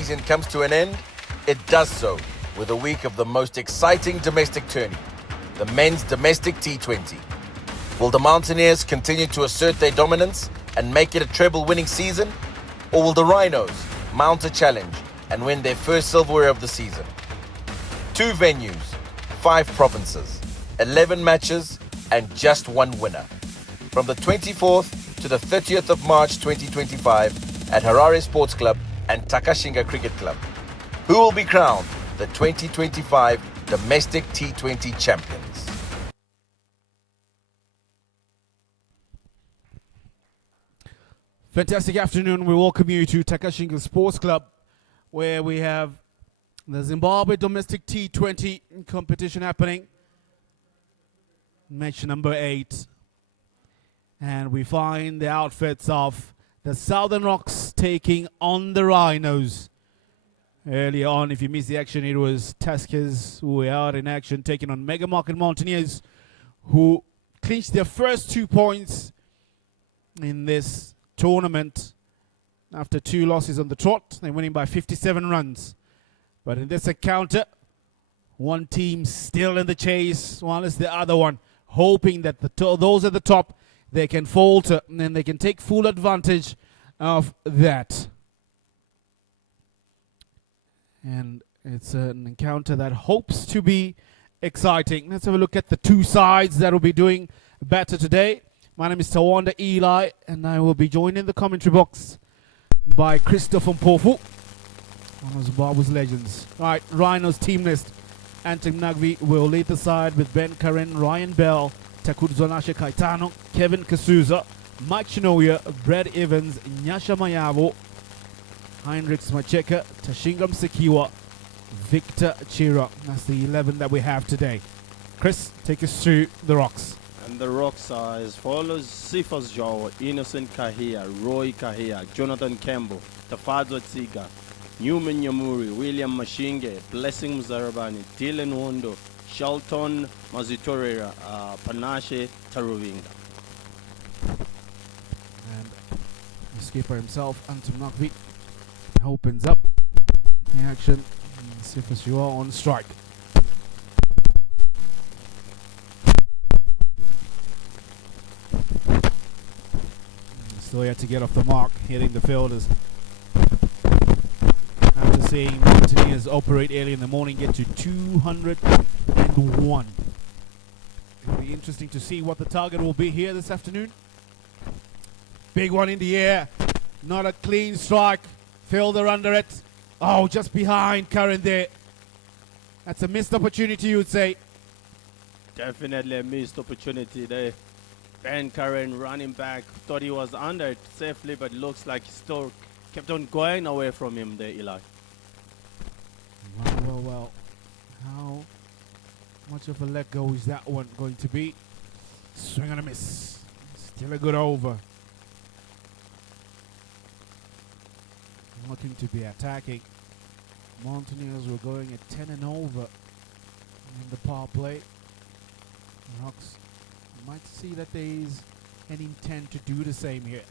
season comes to an end, it does so with a week of the most exciting domestic tourney, the men's domestic T20. Will the Mountaineers continue to assert their dominance and make it a treble-winning season? Or will the Rhinos mount a challenge and win their first silverware of the season? 2 venues, 5 provinces, 11 matches, and just one winner. From the 24th to the 30th of March 2025 at Harare Sports Club and Takashinga Cricket Club. Who will be crowned the 2025 domestic T20 champions? Fantastic afternoon. We welcome you to Takashinga Sports Club, where we have the Zimbabwe domestic T20 competition happening. Match number 8. And we find the outfits of the Southern Rocks taking on the Rhinos. Earlier on, if you missed the action, it was Tuskers who were out in action, taking on Mega Market Mountaineers, who clinched their first 2 points in this tournament after 2 losses on the trot. They're winning by 57 runs. But in this encounter, one team still in the chase, while it's the other one hoping that those at the top, they can falter and then they can take full advantage of that. And it's an encounter that hopes to be exciting. Let's have a look at the 2 sides that will be doing better today. My name is Tawanda Eli, and I will be joined in the commentary box by Christopher Mpofu, one of Zimbabwe's legends. All right, Rhinos team list. Antim Nagvi will lead the side with Ben Karen, Ryan Bell, Takudzonashe Kaitano, Kevin Kasuza, Mike Shinoya, Brad Evans, Nyasha Mayavo, Heinrichs Macheka, Tashinga Msekiwa, Victor Chira. That's the 11 that we have today. Chris, take us through the Rocks. And the Rocks are as follows: Sifas Jawa, Innocent Kahia, Roy Kahia, Jonathan Campbell, Tafadzo Tsiga, Newman Yamuri, William Mashinge, Blessing Mzarabani, Dylan Wondo, Shelton Mazitorera, Panashe Taruvinga. And the skipper himself, Antum Nakvi, opens up the action. Sifas you are on strike. Still yet to get off the mark, hitting the fielders. After seeing Mountaineers operate early in the morning, get to 201. It'll be interesting to see what the target will be here this afternoon. Big one in the air. Not a clean strike. Fielder under it. Oh, just behind Curran there. That's a missed opportunity, you would say. Definitely a missed opportunity there. Ben Curran running back, thought he was under it safely, but looks like he still kept on going away from him there, Eli. Well. How much of a let go is that one going to be? Swing and a miss. Still a good over. Looking to be attacking. Mountaineers were going at 10 and over in the power play. Rocks might see that there is an intent to do the same here.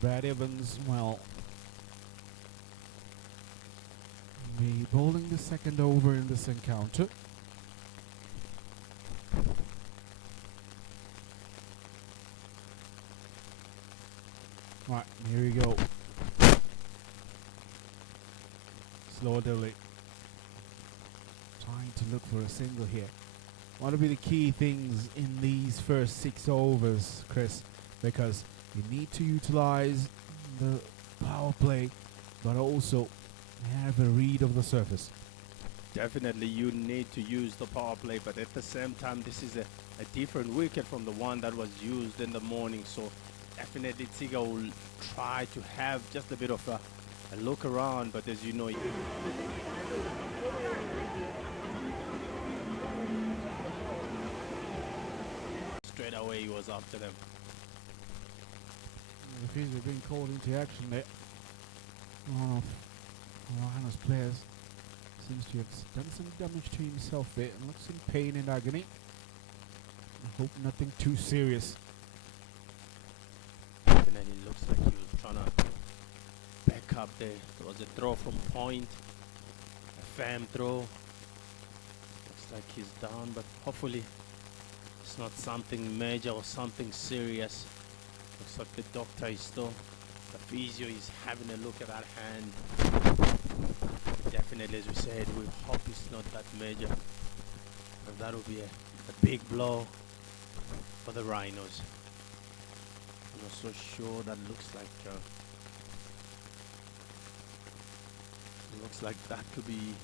Brad Evans, well, be bowling the second over in this encounter. Right, here we go. Slow delay. Trying to look for a single here. What will be the key things in these first 6 overs, Chris? Because you need to utilize the power play, but also have a read of the surface. Definitely you need to use the power play, but at the same time, this is a different wicket from the one that was used in the morning. So definitely Tsiga will try to have just a bit of a and look around, but as you know, straight away he was after them. The Fiji are being called into action there. One of Rhinos players seems to have done some damage to himself there and looks in pain and agony. I hope nothing too serious. And then it looks like he was trying to back up there. There was a throw from point, a fam throw. Looks like he's down, but hopefully it's not something major or something serious. Looks like the doctor is still, the physio is having a look at that hand. Definitely, as we said, we hope it's not that major. But that will be a big blow for the Rhinos. I'm not so sure. That looks like that could be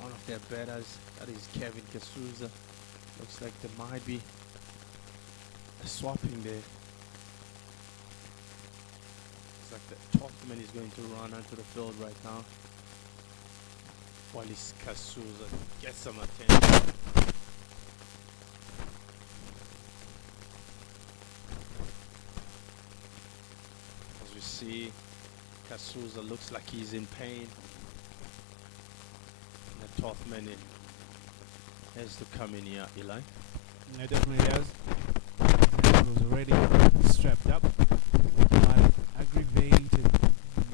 one of their batters. That is Kevin Kasuza. Looks like there might be a swapping there. Looks like the top man is going to run onto the field right now. While his Kasuza gets some attention. As we see, Kasuza looks like he's in pain. And the top man has to come in here, Eli. It definitely has. He was already strapped up. But aggravated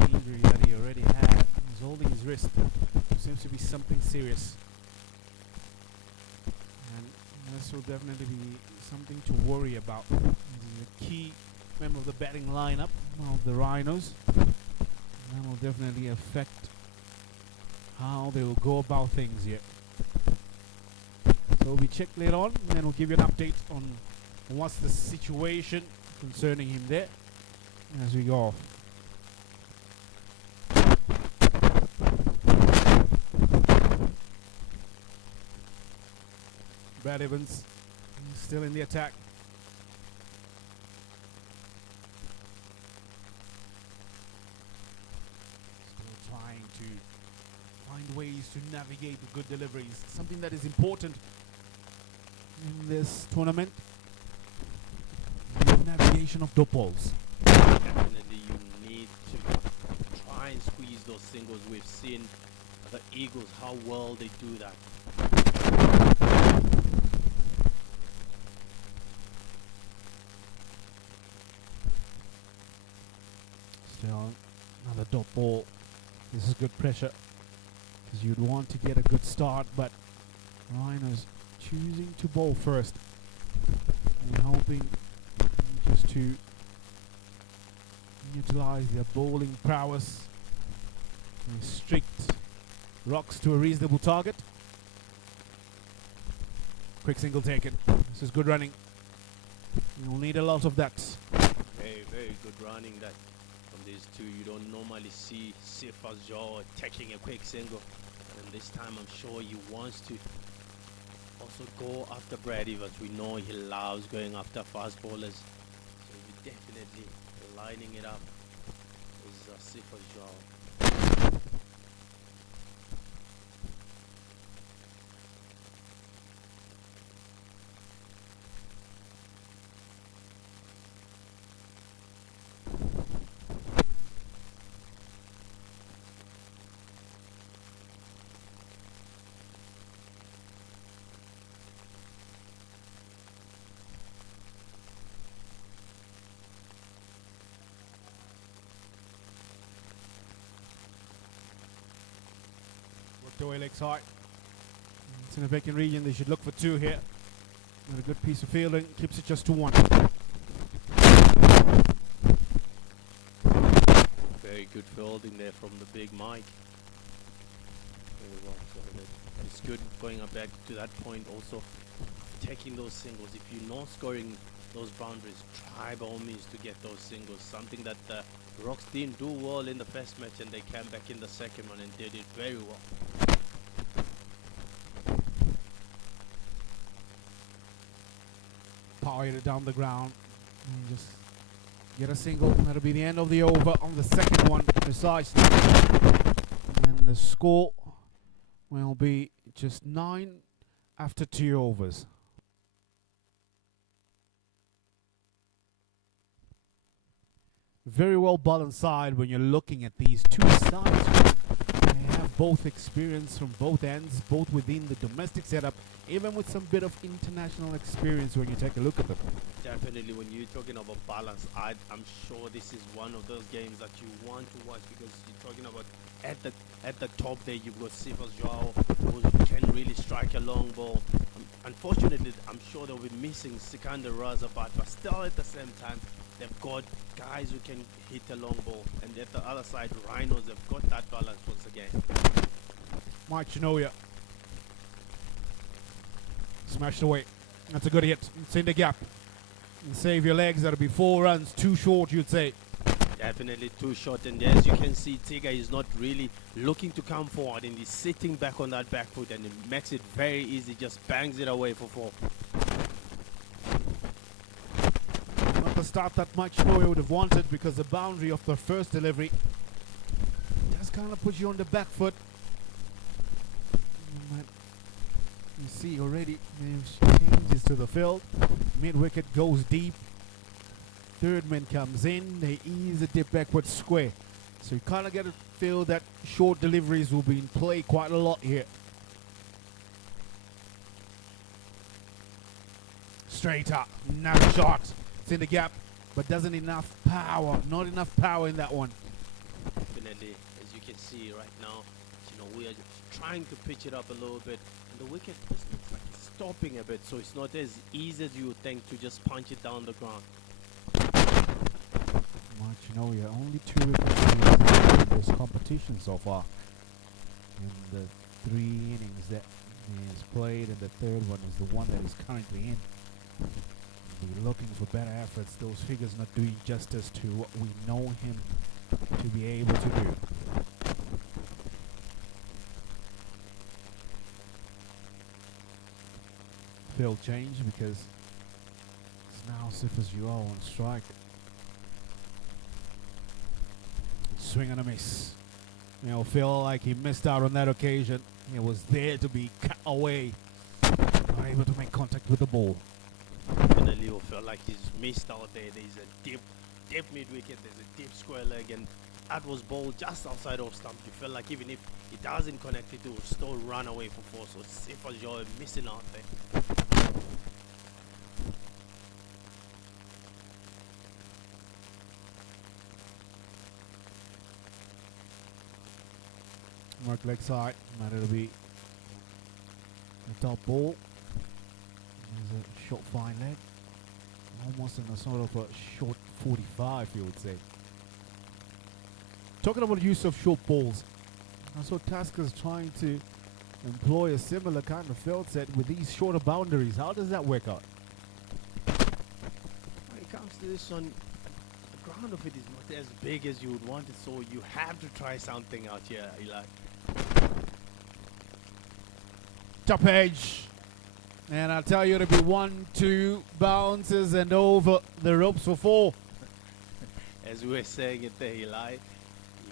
injury that he already had. He's holding his wrist. Seems to be something serious. And this will definitely be something to worry about. This is a key member of the batting lineup of the Rhinos. And that will definitely affect how they will go about things here. So we check later on, and then we'll give you an update on what's the situation concerning him there as we go off. Brad Evans still in the attack. Still trying to find ways to navigate the good deliveries. Something that is important in this tournament. The navigation of dot balls. Definitely you need to try and squeeze those singles. We've seen the Eagles, how well they do that. Still another dot ball. This is good pressure because you'd want to get a good start, but Rhinos choosing to bowl first and hoping just to utilize their bowling prowess and strict rocks to a reasonable target. Quick single taken. This is good running. You'll need a lot of that. Very, very good running that from these two. You don't normally see Sifas Jaw taking a quick single. And this time I'm sure he wants to also go after Brad Evans. We know he loves going after fast bowlers. So he definitely lining it up with Sifas Jaw. Worked away legs high. It's in a vacant region. They should look for two here. With a good piece of fielding, keeps it just to one. Very good fielding there from the big Mike. Very well. So it's good going up back to that point also. Taking those singles. If you're not scoring those boundaries, try by all means to get those singles. Something that the Rocks didn't do well in the first match, and they came back in the second one and did it very well. Powered it down the ground. And just Get a single. That'll be the end of the over on the second one. Precisely. And the score will be just 9 after 2 overs. Very well balanced side when you're looking at these two sides. They have both experience from both ends, both within the domestic setup, even with some bit of international experience when you take a look at them. Definitely, when you're talking about balance, I'm sure this is one of those games that you want to watch, because you're talking about at the top there you've got Sifas Joao, who can really strike a long ball. Unfortunately, I'm sure they'll be missing Sikandar Razabat, but still at the same time, they've got guys who can hit a long ball. And at the other side, Rhinos have got that balance once again. Mike Chinoya. Smashed away. That's a good hit. It's in the gap. And save your legs. That'll be 4 runs. Too short, you'd say. Definitely too short. And as you can see, Tiga is not really looking to come forward, and he's sitting back on that back foot, and it makes it very easy. Just bangs it away for 4. Not the start that Mike Chinoya would have wanted, because the boundary of the first delivery does kind of put you on the back foot. You see already, changes to the field. Mid-wicket goes deep. Third man comes in. They ease the dip backward square. So you kind of get a feel that short deliveries will be in play quite a lot here. Straight up. Narrow shot. It's in the gap, but doesn't enough power. Not enough power in that one. Definitely, as you can see right now, we are trying to pitch it up a little bit, and the wicket just looks like it's stopping a bit, so it's not as easy as you would think to just punch it down the ground. Chinoya, only 2 wickets in this competition so far. In the 3 innings that he has played, and the third one is the one that is currently in. We're looking for better efforts. Those figures not doing justice to what we know him to be able to do. Field change, because it's now Sifas Joao on strike. Swing and a miss. Feel like he missed out on that occasion. He was there to be cut away. Not able to make contact with the ball. Definitely will feel like he's missed out there. There's a deep mid-wicket, there's a deep square leg, and that was ball just outside of stump. You feel like even if he doesn't connect it, it will still run away for 4. So Sifas Joao missing out there. Mark leg side, and it'll be a top ball. There's a short fine leg, almost in a sort of a short 45, you would say. Talking about use of short balls, I saw Tasker's trying to employ a similar kind of field set with these shorter boundaries. How does that work out? When it comes to this one, the ground of it is not as big as you would want it, so you have to try something out here, Eli. Top edge. And I'll tell you, it'll be 1, 2 bounces and over the ropes for 4. As we were saying it there, Eli,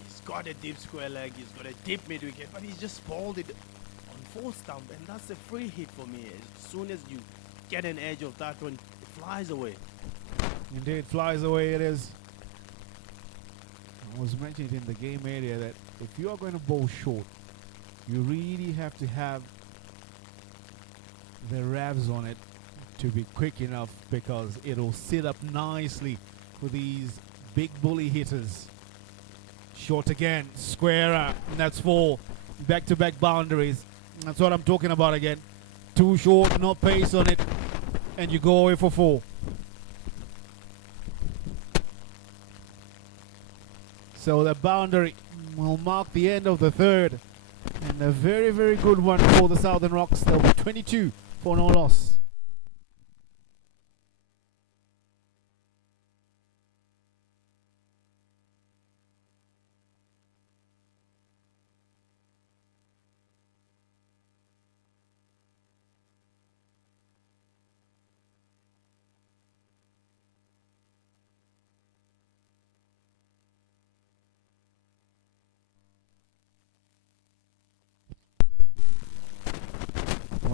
he's got a deep square leg, he's got a deep mid-wicket, but he's just bowled it on 4 stump, and that's a free hit for me. As soon as you get an edge of that one, it flies away. Indeed, flies away it is. I was mentioned in the game area that if you are going to bowl short, you really have to have the revs on it to be quick enough, because it'll sit up nicely for these big bully hitters. Short again, square up, and that's 4. Back-to-back boundaries. That's what I'm talking about again. Too short, no pace on it, and you go away for 4. So the boundary will mark the end of the third. And a very, very good one for the Southern Rocks. They'll be 22 for no loss.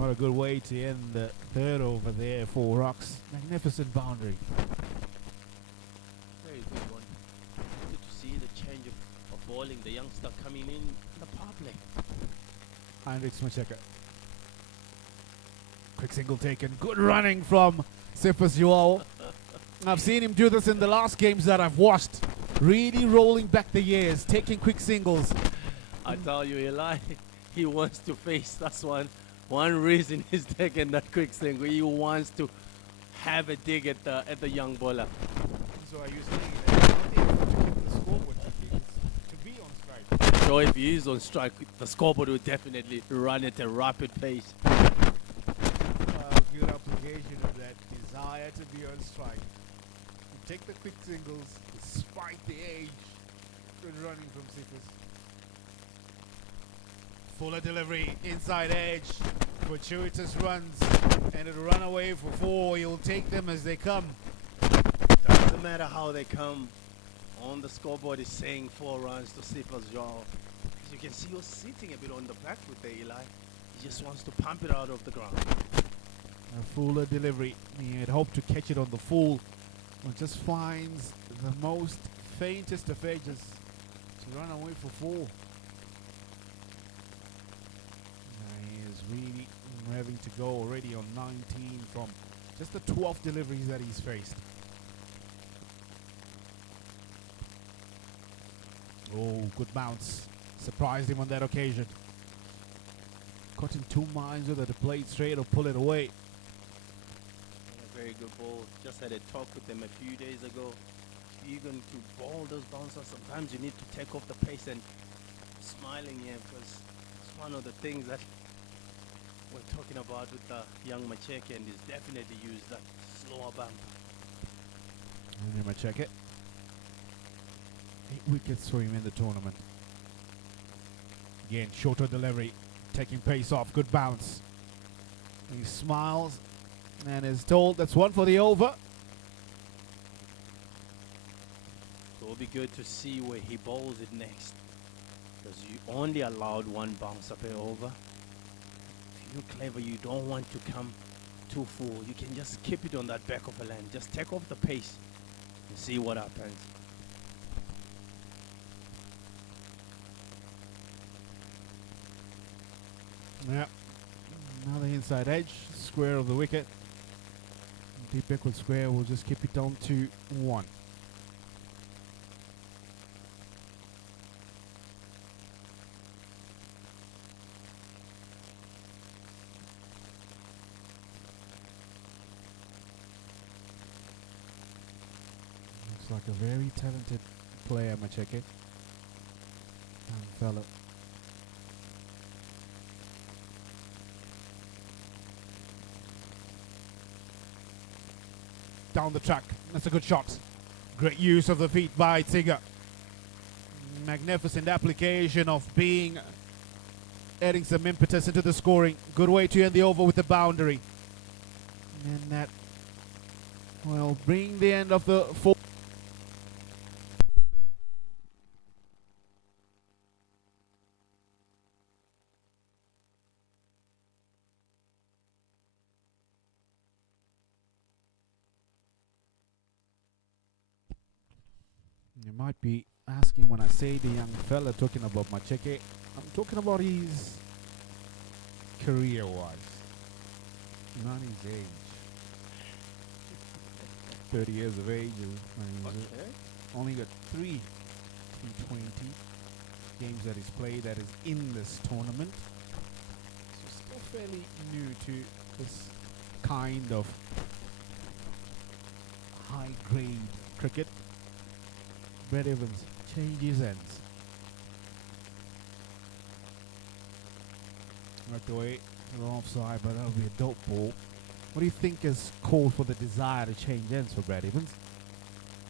What a good way to end the third over there for Rocks. Magnificent boundary. Very good one. Good to see the change of bowling, the youngster coming in the public. Heinrich Macheka. Quick single taken. Good running from Sifas Joao. I've seen him do this in the last games that I've watched. Really rolling back the years, taking quick singles. I tell you, Eli, he wants to face. That's one reason he's taking that quick single. He wants to have a dig at the young bowler. So are you saying that to keep the scoreboard to be on strike? So if he is on strike, the scoreboard will definitely run at a rapid pace. Good application of that desire to be on strike. You take the quick singles despite the age. Good running from Sifas. Fuller delivery, inside edge, fortuitous runs, and it'll run away for 4. You'll take them as they come. Doesn't matter how they come. On the scoreboard is saying 4 runs to Sifas Joao. As you can see, you're sitting a bit on the back foot there, Eli. He just wants to pump it out of the ground. A Fuller delivery. He had hoped to catch it on the full, but just finds the most faintest of edges to run away for 4. He is really having to go already on 19 from just the 12 deliveries that he's faced. Oh, good bounce. Surprised him on that occasion. Caught in 2 minds whether to play it straight or pull it away. A very good ball. Just had a talk with them a few days ago. If you're going to bowl those bouncers, sometimes you need to take off the pace, and smiling here because it's one of the things that we're talking about with the young Macheke, and he's definitely used that slower bump. And then check it. 8 wickets for him in the tournament. Again, shorter delivery, taking pace off, good bounce. He smiles and is told that's 1 for the over. So it'll be good to see where he bowls it next, because you only allowed 1 bouncer per over. If you're clever, you don't want to come too full. You can just keep it on that back of the land. Just take off the pace and see what happens. Yeah, another inside edge, square of the wicket. Deep backward square will just keep it down to 1. Looks like a very talented player, Macheke. Young fella. Down the track. That's a good shot. Great use of the feet by Tsiga. Magnificent application of being adding some impetus into the scoring. Good way to end the over with the boundary. And that will bring the end of the 4. You might be asking when I say the young fella talking about Macheke, I'm talking about his career-wise, not his age. 30 years of age. Only got 3 T20 games that he's played that is in this tournament. So still fairly new to this kind of high-grade cricket. Brad Evans changes ends. Right away, they're offside, but that'll be a dope ball. What do you think has called for the desire to change ends for Brad Evans?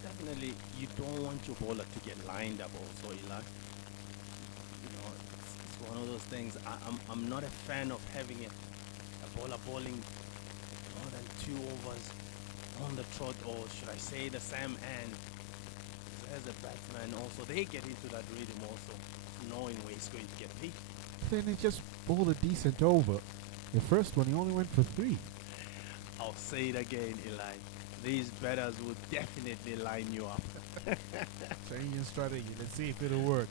Definitely, you don't want your bowler to get lined up also, Eli. You know, it's one of those things. I'm not a fan of having a bowler bowling more than 2 overs on the trot, or should I say the same end. As a batsman also, they get into that rhythm also, knowing where he's going to get beat. Then he just bowled a decent over. The first one, he only went for 3. I'll say it again, Eli. These batters will definitely line you up. Change your strategy. Let's see if it'll work.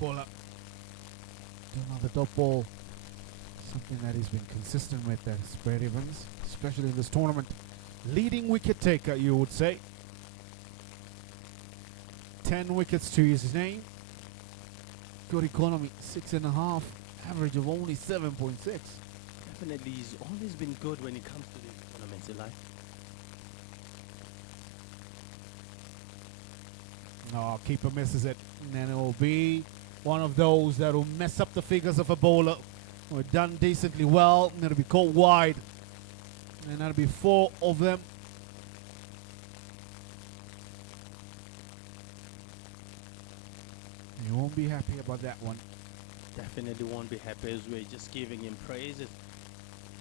Ball up. Do another dot ball. Something that he's been consistent with, that is Brad Evans, especially in this tournament. Leading wicket taker, you would say. 10 wickets to his name. Good economy, 6.5. Average of only 7.6. Definitely, he's always been good when it comes to these tournaments, Eli. No, keeper misses it. And then it will be one of those that will mess up the figures of a bowler. We're done decently well. And it'll be caught wide. And that'll be 4 of them. You won't be happy about that one. Definitely won't be happy as we're just giving him praises.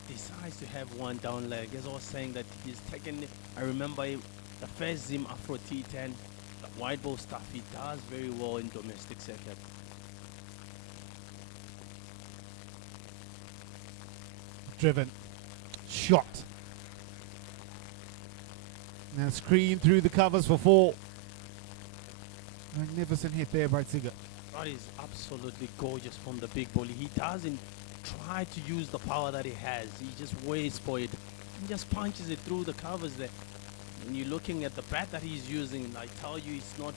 Decides to have one down leg. As I was saying that he's taken, I remember the first Zim Afro T10, the wide ball stuff, he does very well in domestic circuit. Driven. Shot. Now screen through the covers for 4. Magnificent hit there by Tsiga. That is absolutely gorgeous from the big bowler. He doesn't try to use the power that he has. He just waits for it and just punches it through the covers there. When you're looking at the bat that he's using, I tell you, it's not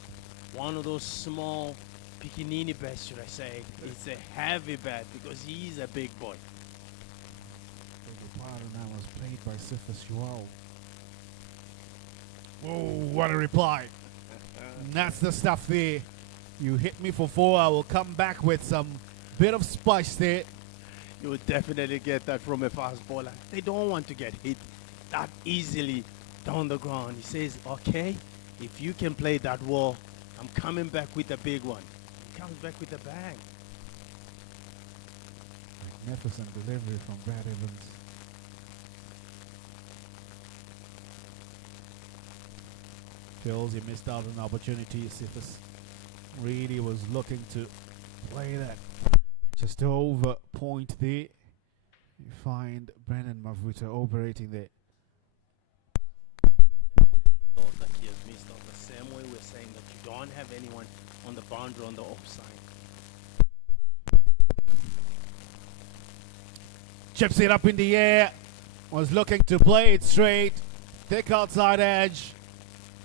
one of those small Pikinini bats, should I say. It's a heavy bat because he's a big boy. The part of that was played by Sifas Joao. Whoa, what a reply. And that's the stuff there. You hit me for 4, I will come back with some bit of spice there. You would definitely get that from a fast bowler. They don't want to get hit that easily down the ground. He says, okay, if you can play that wall, I'm coming back with a big one. He comes back with a bang. Magnificent delivery from Brad Evans. Feels he missed out on an opportunity. Sifas really was looking to play that just over point there. You find Brennan Mavuta operating there. Thought that he has missed out the same way we're saying that you don't have anyone on the boundary on the offside. Chips it up in the air. Was looking to play it straight. Thick outside edge.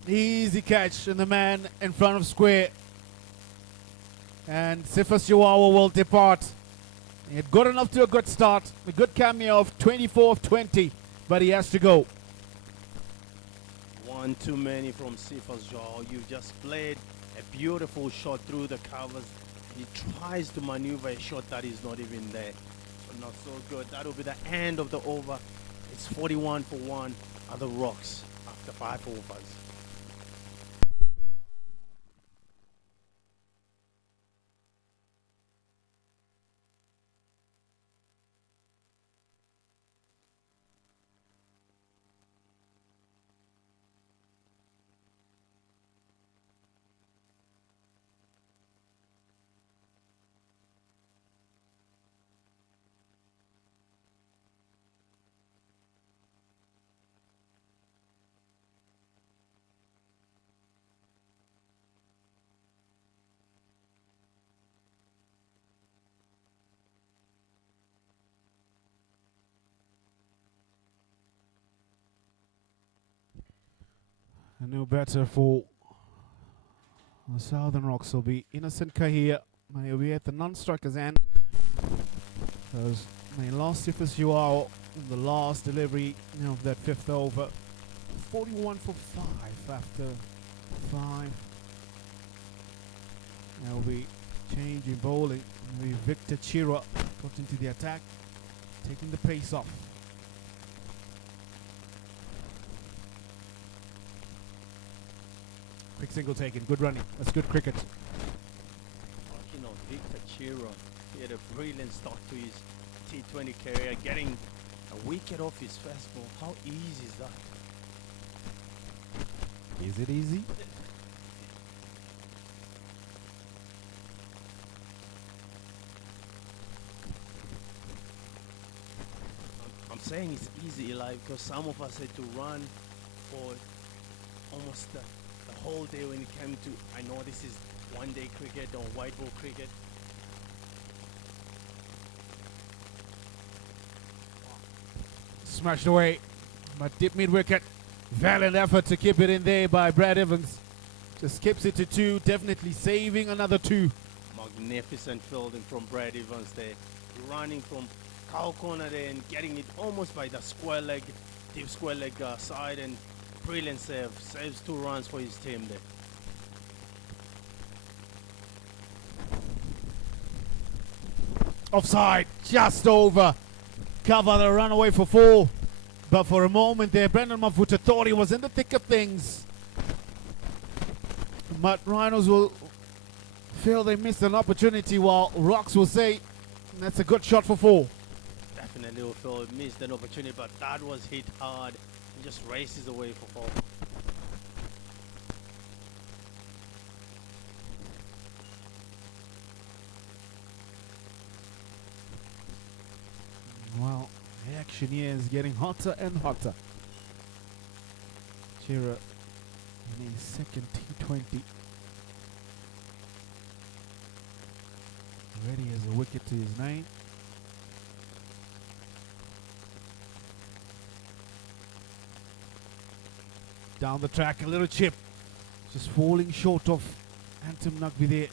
Easy catch, and the man in front of square. And Sifas Chihuahua will depart. He had got enough to a good start. A good cameo of 24 of 20, but he has to go. One too many from Sifas Jaw. You just played a beautiful shot through the covers. He tries to maneuver a shot that is not even there. So not so good. That will be the end of the over. It's 41 for 1 at the Rocks after 5 overs. A new batter for the Southern Rocks will be Innocent Kahia. He'll be at the non-striker's end. Because they lost Sifas Joao in the last delivery of that 5th over. 41 for 5 after 5. There'll be change in bowling. It'll be Victor Chira got into the attack, taking the pace off. Quick single taken, good running. That's good cricket. Talking of Victor Chiro, he had a brilliant start to his T20 career, getting a wicket off his first ball. How easy is that? Is it easy? saying it's easy, Eli, because some of us had to run for almost the whole day when it came to, I know this is one-day cricket or white ball cricket. Smashed away, but deep mid wicket. Valiant effort to keep it in there by Brad Evans. Just keeps it to 2, definitely saving another 2. Magnificent fielding from Brad Evans there. Running from cow corner there and getting it almost by the square leg, deep square leg side, and brilliant save. Saves 2 runs for his team there. Offside, just over. Cover the runaway for 4. But for a moment there, Brendan Mafuta thought he was in the thick of things. But Rhinos will feel they missed an opportunity, while Rocks will say that's a good shot for 4. Definitely will feel missed an opportunity, but that was hit hard. He just races away for 4. Well, the action here is getting hotter and hotter. Chira in his second T20. Already has a wicket to his name. Down the track, a little chip. Just falling short of Anton Nugby there.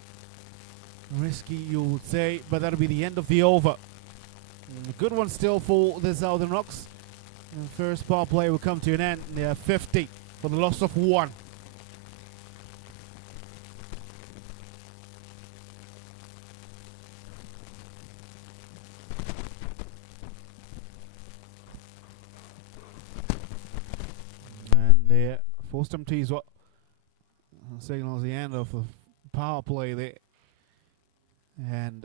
Risky, you would say, but that'll be the end of the over. A good one still for the Southern Rocks. And first power play will come to an end. They are 50 for the loss of 1. And there, Forstam Tees what signals the end of the power play there. And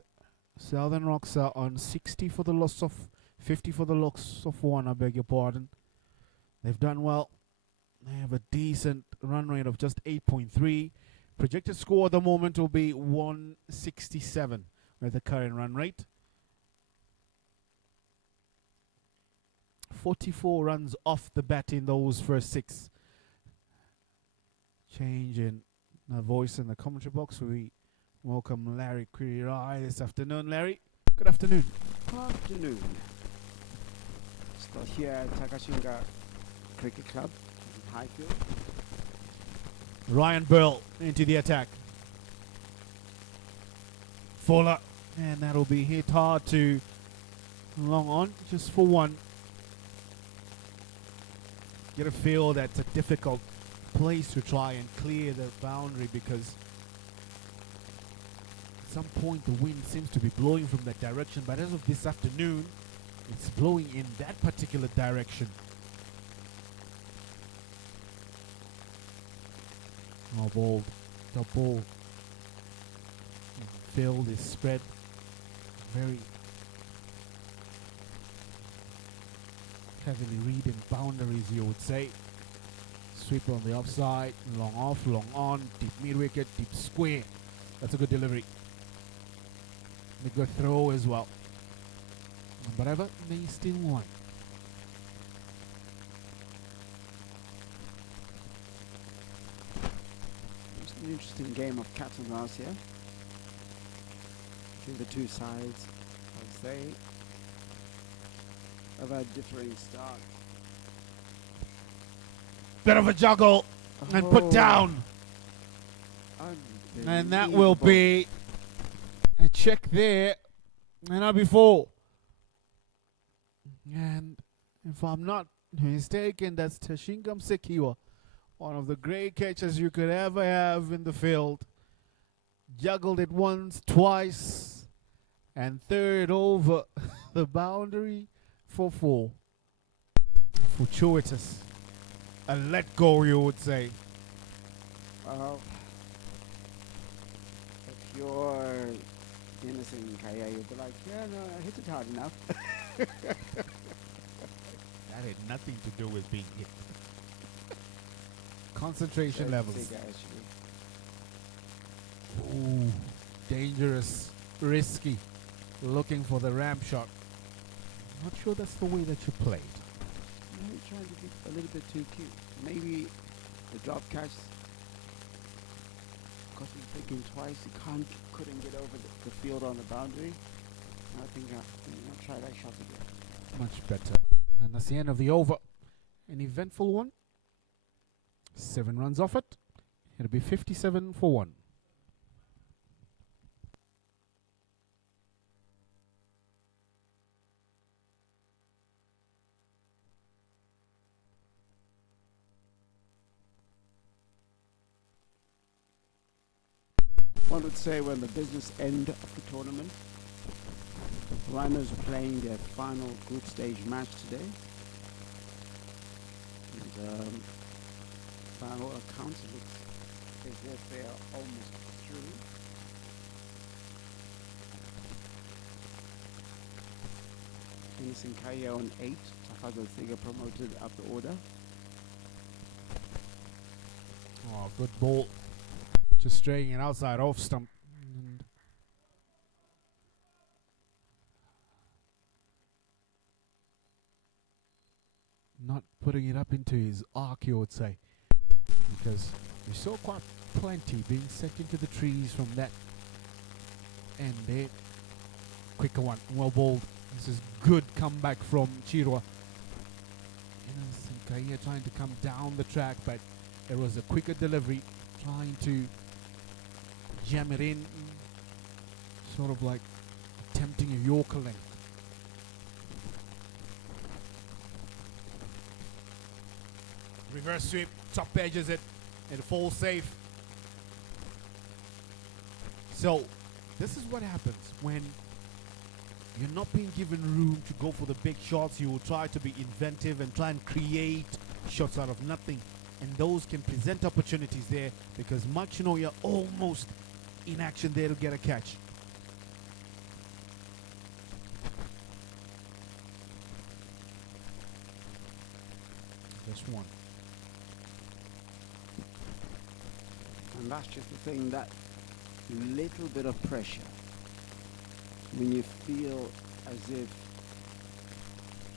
Southern Rocks are on 60 for the loss of 50 for the loss of 1, I beg your pardon. They've done well. They have a decent run rate of just 8.3. Projected score at the moment will be 167 with the current run rate. 44 runs off the bat in those first 6. Change in the voice in the commentary box. We welcome Larry Quirirai this afternoon. Larry, good afternoon. Afternoon. Still here at Takashinga Cricket Club in Highfield. Ryan Burl into the attack. Fuller, and that'll be hit hard to long on, just for 1. Get a feel that's a difficult place to try and clear the boundary, because at some point the wind seems to be blowing from that direction, but as of this afternoon it's blowing in that particular direction. Oh, ball, the ball field is spread very heavily reading boundaries, you would say. Sweep on the offside, long off, long on, deep mid wicket, deep square. That's a good delivery. A good throw as well. But Everton, they still won. It's an interesting game of cat and mouse here between the two sides, as they have a differing start. Bit of a juggle and put down. And that will be a check there. And not before. And if I'm not mistaken, that's Takashinga Cricket, one of the great catches you could ever have in the field. Juggled it once, twice, and third over the boundary for 4. Fortuitous. A let go, you would say. Well, if you're innocent, Kaya, you'd be like, yeah, no, I hit it hard enough. That had nothing to do with being hit. Concentration levels. Figure, actually. Ooh, dangerous, risky. Looking for the ramp shot. Not sure that's the way that you played. Maybe trying to be a little bit too cute. Maybe the drop catch got him thinking twice. He couldn't get over the field on the boundary. I think I'll try that shot again. Much better. And that's the end of the over. An eventful one. 7 runs off it. It'll be 57 for 1. One would say we're on the business end of the tournament. Rhinos playing their final group stage match today. And by all accounts, it looks as if they are almost through. Innocent Kaya on 8. Takashinga promoted up the order. Oh, good ball. Just straying it outside off stump. And not putting it up into his arc, you would say. Because we saw quite plenty being sent into the trees from that end there. Quicker one, well bowled. This is good comeback from Chirwa. Innocent Kaya trying to come down the track, but there was a quicker delivery, trying to jam it in, sort of like attempting a Yorker length. Reverse sweep, top edges it, it falls safe. So, this is what happens when you're not being given room to go for the big shots. You will try to be inventive and try and create shots out of nothing. And those can present opportunities there because much you know you're almost in action there to get a catch. Just one. And that's just the thing, that little bit of pressure when you feel as if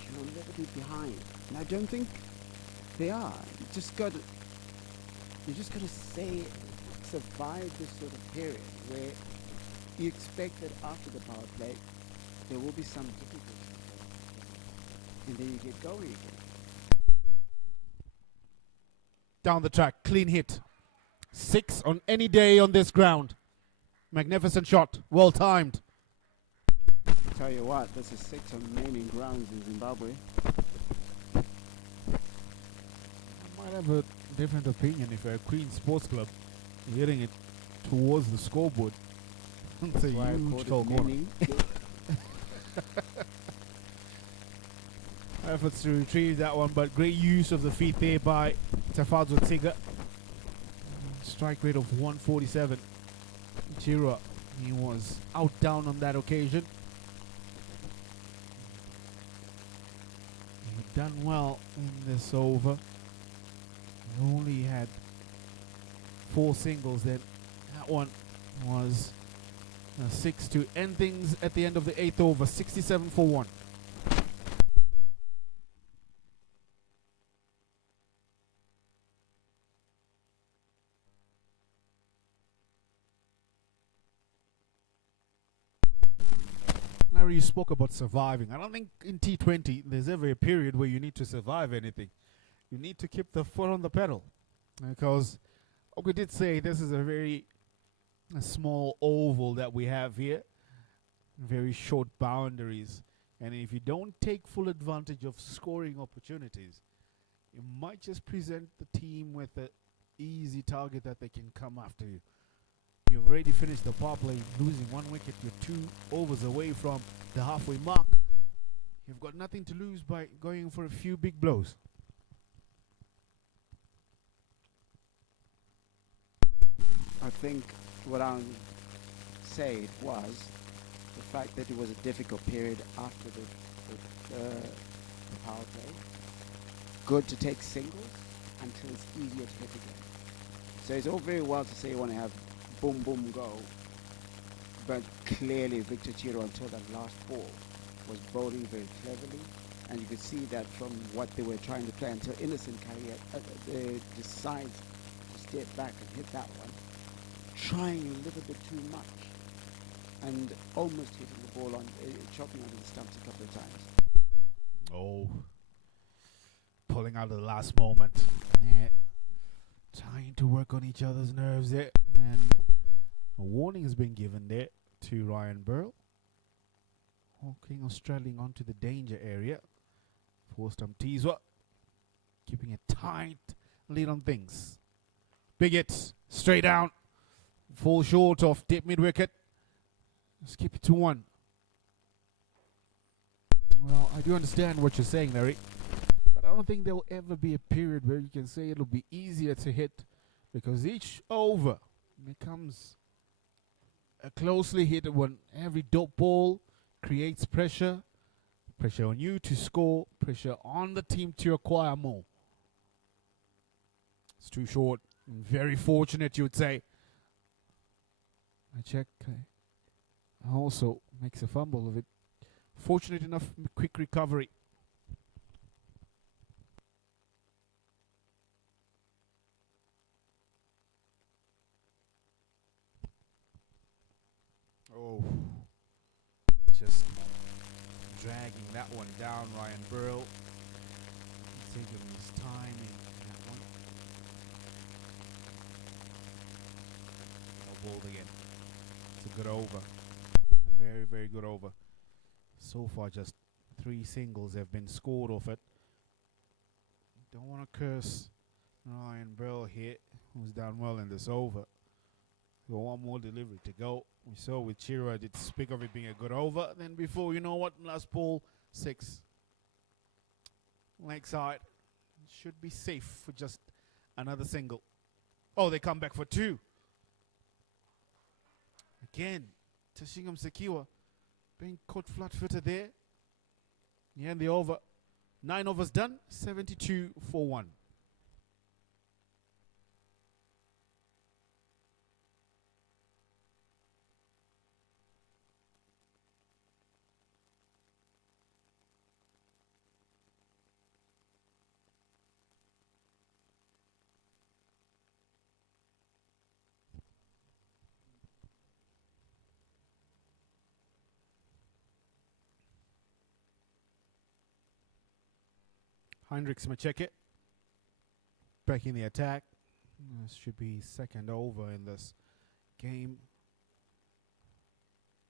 you're a little bit behind. And I don't think they are. You just got to survive this sort of period where you expect that after the power play there will be some difficulty, and then you get going again. Down the track, clean hit. 6 on any day on this ground. Magnificent shot, well timed. Tell you what, this is 6 on many grounds in Zimbabwe. I might have a different opinion if you're a Queen Sports Club hitting it towards the scoreboard. It's a Why I huge called it tall corner. many. Efforts to retrieve that one, but great use of the feet there by Takashinga. Strike rate of 147. Chirwa, he was out down on that occasion. He done well in this over. He only had 4 singles then. That one was 6 to end things at the end of the 8th over. 67 for 1. Larry, you spoke about surviving. I don't think in T20 there's ever a period where you need to survive anything. You need to keep the foot on the pedal. Because we did say this is a small oval that we have here. Very short boundaries. And if you don't take full advantage of scoring opportunities, you might just present the team with an easy target that they can come after you. You've already finished the power play, losing 1 wicket. You're 2 overs away from the halfway mark. You've got nothing to lose by going for a few big blows. I think what I would say it was the fact that it was a difficult period after the power play. Good to take singles until it's easier to hit again. So it's all very well to say you want to have boom, boom, go. But clearly Victor Chiro until that last ball was bowling very cleverly, and you could see that from what they were trying to play until Innocent Carrier decides to step back and hit that one, trying a little bit too much, and almost hitting the ball on, chopping onto the stumps a couple of times. Oh, pulling out at the last moment. Yeah. Trying to work on each other's nerves there. And a warning has been given there to Ryan Burl. Hawking Australian onto the danger area. For stump Teaswa. Keeping a tight lead on things. Big hit. Straight down. Fall short of tip mid wicket. Let's keep it to 1. Well, I do understand what you're saying, Larry. But I don't think there will ever be a period where you can say it'll be easier to hit, because each over becomes a closely hit one. Every dope ball creates pressure. Pressure on you to score. Pressure on the team to acquire more. It's too short. Very fortunate, you would say. I check. Also makes a fumble of it. Fortunate enough, quick recovery. Oh, just dragging that one down, Ryan Burl. Taking his time in that one. No ball again. It's a good over. A very, very good over. So far, just 3 singles have been scored off it. Don't want to curse Ryan Burl here, who's done well in this over. Got one more delivery to go. We saw with Chira, did speak of it being a good over. Then before, you know what, last ball, 6. Leg side. Should be safe for just another single. Oh, they come back for 2. Again, Takashinga Cricket being caught flat-footed there. Yeah, and the over. 9 overs done, 72 for 1. Heinrichs Macheke back in the attack. This should be second over in this game.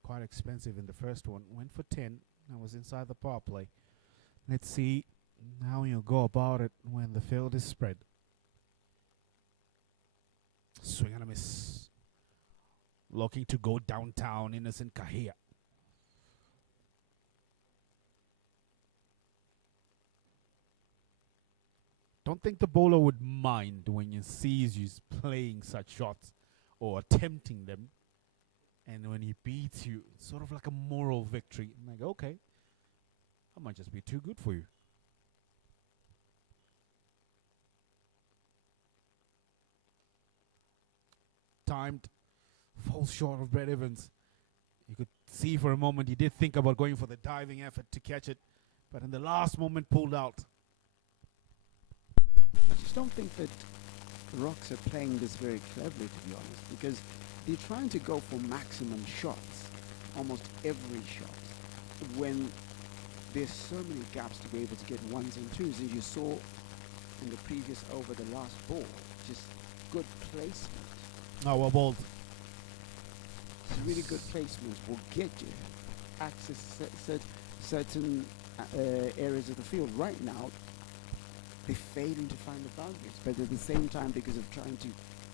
Quite expensive in the first one. Went for 10. That was inside the power play. Let's see how you go about it when the field is spread. Swing and a miss. Looking to go downtown, Innocent Kahia. Don't think the bowler would mind when he sees you playing such shots or attempting them. And when he beats you, it's sort of like a moral victory. I'm like, okay, I might just be too good for you. Timed, falls short of Brett Evans. You could see for a moment he did think about going for the diving effort to catch it, but in the last moment pulled out. I just don't think that Rocks are playing this very cleverly, to be honest, because they're trying to go for maximum shots, almost every shot, when there's so many gaps to be able to get 1s and 2s. As you saw in the previous over, the last ball, just good placement. Oh, well bowled. Really good placement will get you access certain areas of the field. Right now, they're failing to find the boundaries, but at the same time, because of trying to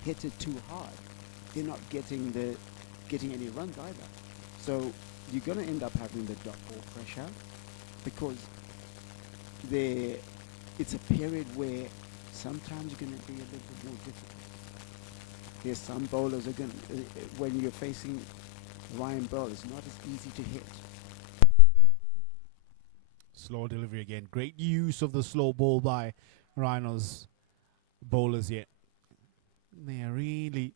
hit it too hard, they're not getting any runs either. So you're going to end up having the dot ball pressure, because it's a period where sometimes you're going to be a little bit more difficult. There's some bowlers are going when you're facing Ryan Burl, it's not as easy to hit. Slow delivery again. Great use of the slow ball by Rhinos bowlers here. They are really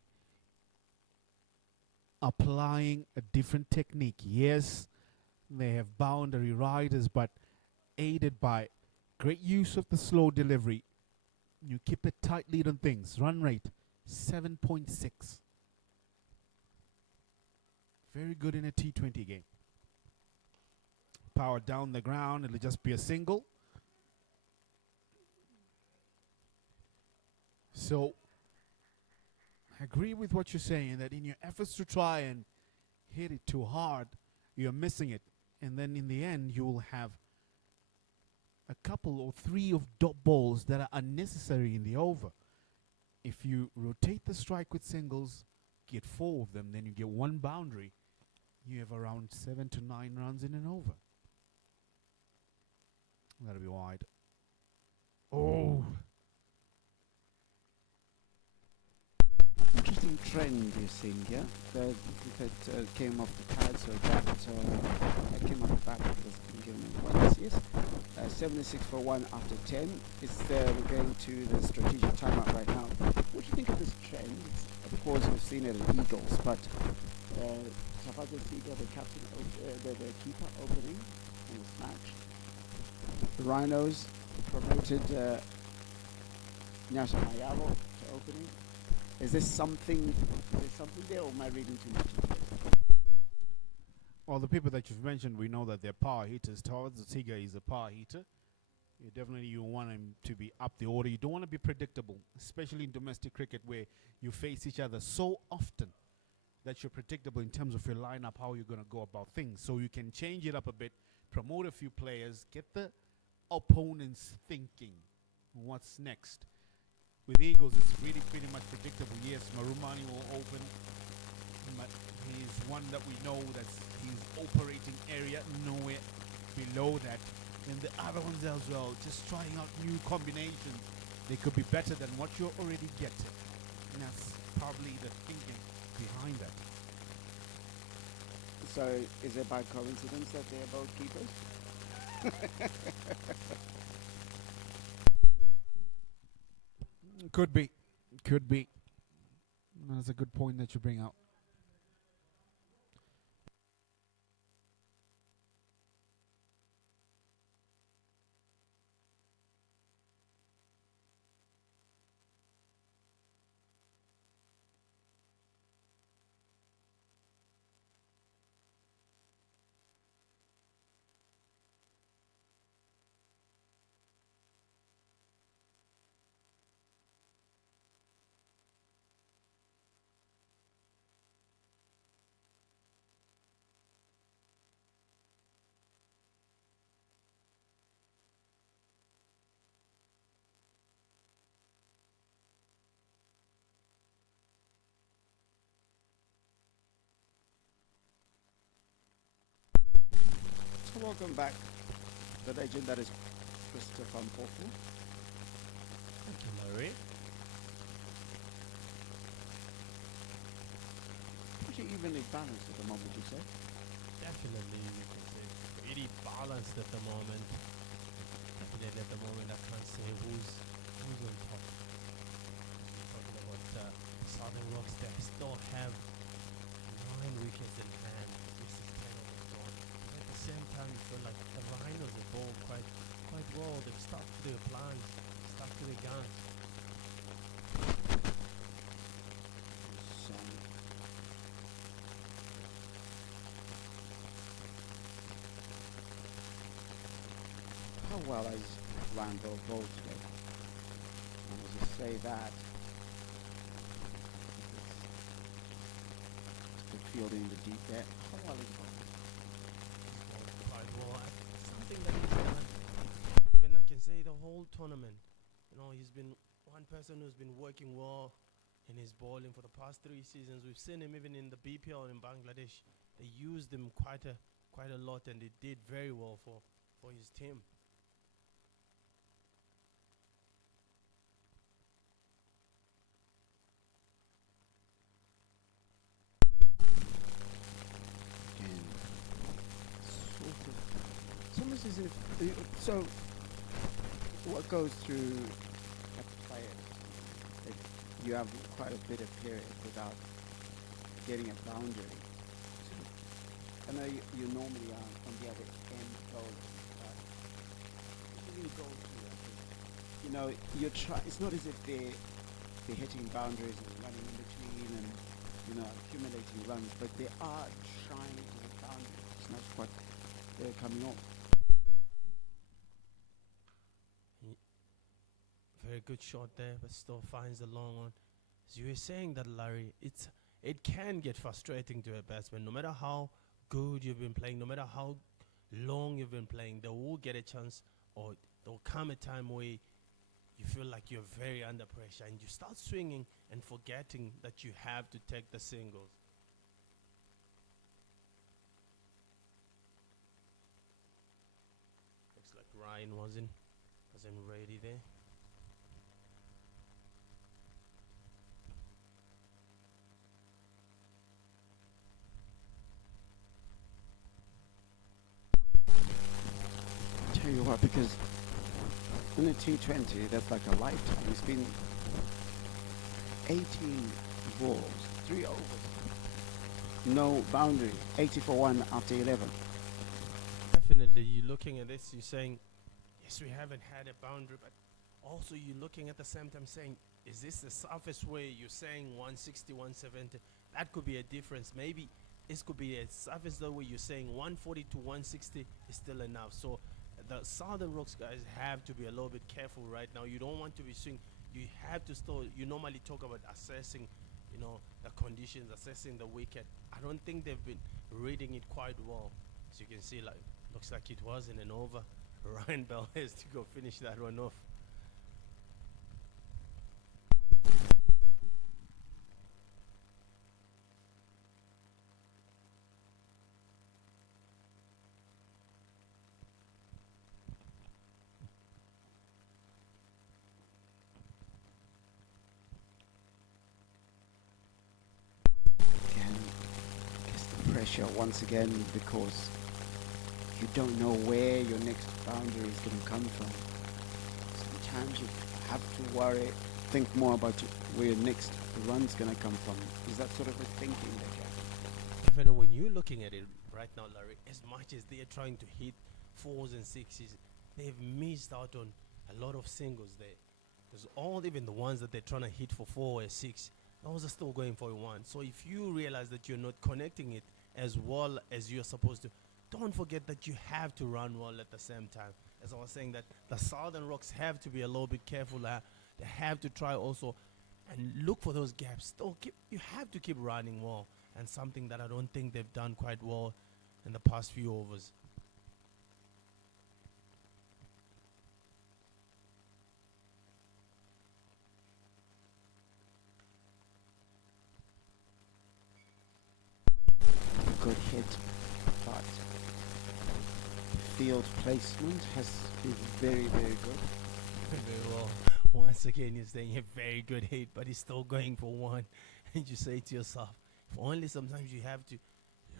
applying a different technique. Yes, They have boundary riders, but aided by great use of the slow delivery. You keep a tight lead on things. Run rate 7.6. Very good in a T20 game. Power down the ground, it'll just be a single. So, I agree with what you're saying, that in your efforts to try and hit it too hard, you're missing it. And then in the end, you'll have a couple or three of dot balls that are unnecessary in the over. If you rotate the strike with singles, get 4 of them, then you get 1 boundary. You have around 7 to 9 runs in an over. That'll be wide. Oh! Interesting trend you're seeing here. That came off the pad, so that came off the bat. Was given points. Yes, 76 for 1 after 10. We're going to the strategic timeout right now. What do you think of this trend? Of course, we've seen it in Eagles, but Tafazo Siga, the captain, the keeper, opening in this match. The Rhinos promoted Nyasha Mayabo to opening. Is there something there, or am I reading too much into it? Well, the people that you've mentioned, we know that they're power hitters. Tafazo Siga is a power hitter. You want him to be up the order. You don't want to be predictable, especially in domestic cricket where you face each other so often that you're predictable in terms of your lineup, how you're going to go about things. So you can change it up a bit, promote a few players, get the opponents thinking what's next. With Eagles, it's really pretty much predictable. Yes, Marumani will open, but he's one that we know that his operating area nowhere below that. And the other ones as well, just trying out new combinations. They could be better than what you're already getting. And that's probably the thinking behind that. So, is it by coincidence that they're both keepers? Could be. Could be. That's a good point that you bring out. Welcome back, the legend that is Christopher Mpofu. Thank you, Larry. Pretty evenly balanced at the moment, you say? Definitely, you can say it's pretty balanced at the moment. Definitely at the moment, I can't say who's on top. Talking about Southern Rocks, they still have 9 wickets in hand. This is 10 on the draw. At the same time, you feel like the Rhinos have bowled quite well. They've stuck to their plans, stuck to their guns. How well has Randall bowled today? And as you say that, it's good fielding in the deep there. How well is bowled? Quite well. Something that he's done, even I can say the whole tournament. You know, he's been one person who's been working well in his bowling for the past 3 seasons. We've seen him even in the BPL in Bangladesh. They used him quite a lot, and they did very well for his team. It's almost as if, so what goes through a player, if you have quite a bit of period without getting a boundary, a know you normally are on the other end bowling, but when you go to you know, you try. It's not as if they're hitting boundaries and running in between and you know accumulating runs, but they are trying to hit boundaries. It's not what they're coming off. Very good shot there, but still finds the long one. As you were saying that, Larry, it can get frustrating to a batsman. No matter how good you've been playing, no matter how long you've been playing, they will get a chance, or there will come a time where you feel like you're very under pressure and you start swinging and forgetting that you have to take the singles. Looks like Ryan wasn't ready there. Tell you what, because in a T20, that's like a lifetime. It's been 18 balls, 3 overs, no boundary, 80 for 1 after 11. Definitely, you're looking at this, you're saying, yes, we haven't had a boundary, but also you're looking at the same time saying, is this the surface way you're saying 160, 170? That could be a difference. Maybe this could be a surface though where you're saying 140 to 160 is still enough. So the Southern Rocks guys have to be a little bit careful right now. You don't want to be swing. You have to still, you normally talk about assessing, you know, the conditions, assessing the wicket. I don't think they've been reading it quite well. As you can see, like, looks like it wasn't an over. Ryan Bell has to go finish that one off. Again, guess the pressure once again because you don't know where your next boundary is going to come from. Sometimes you have to worry, think more about where your next run's going to come from. Is that sort of the thinking that you have? Definitely, when you're looking at it right now, Larry, as much as they're trying to hit 4s and 6s, they've missed out on a lot of singles there. Because even the ones that they're trying to hit for 4 or 6, those are still going for a 1. So if you realize that you're not connecting it as well as you're supposed to, don't forget that you have to run well at the same time. As I was saying, that the Southern Rocks have to be a little bit careful. They have to try also and look for those gaps. You have to keep running well, and something that I don't think they've done quite well in the past few overs. Good hit, but field placement has been very, very good. Very well. Once again, you're saying a very good hit, but he's still going for 1. And you say to yourself, if only sometimes you have to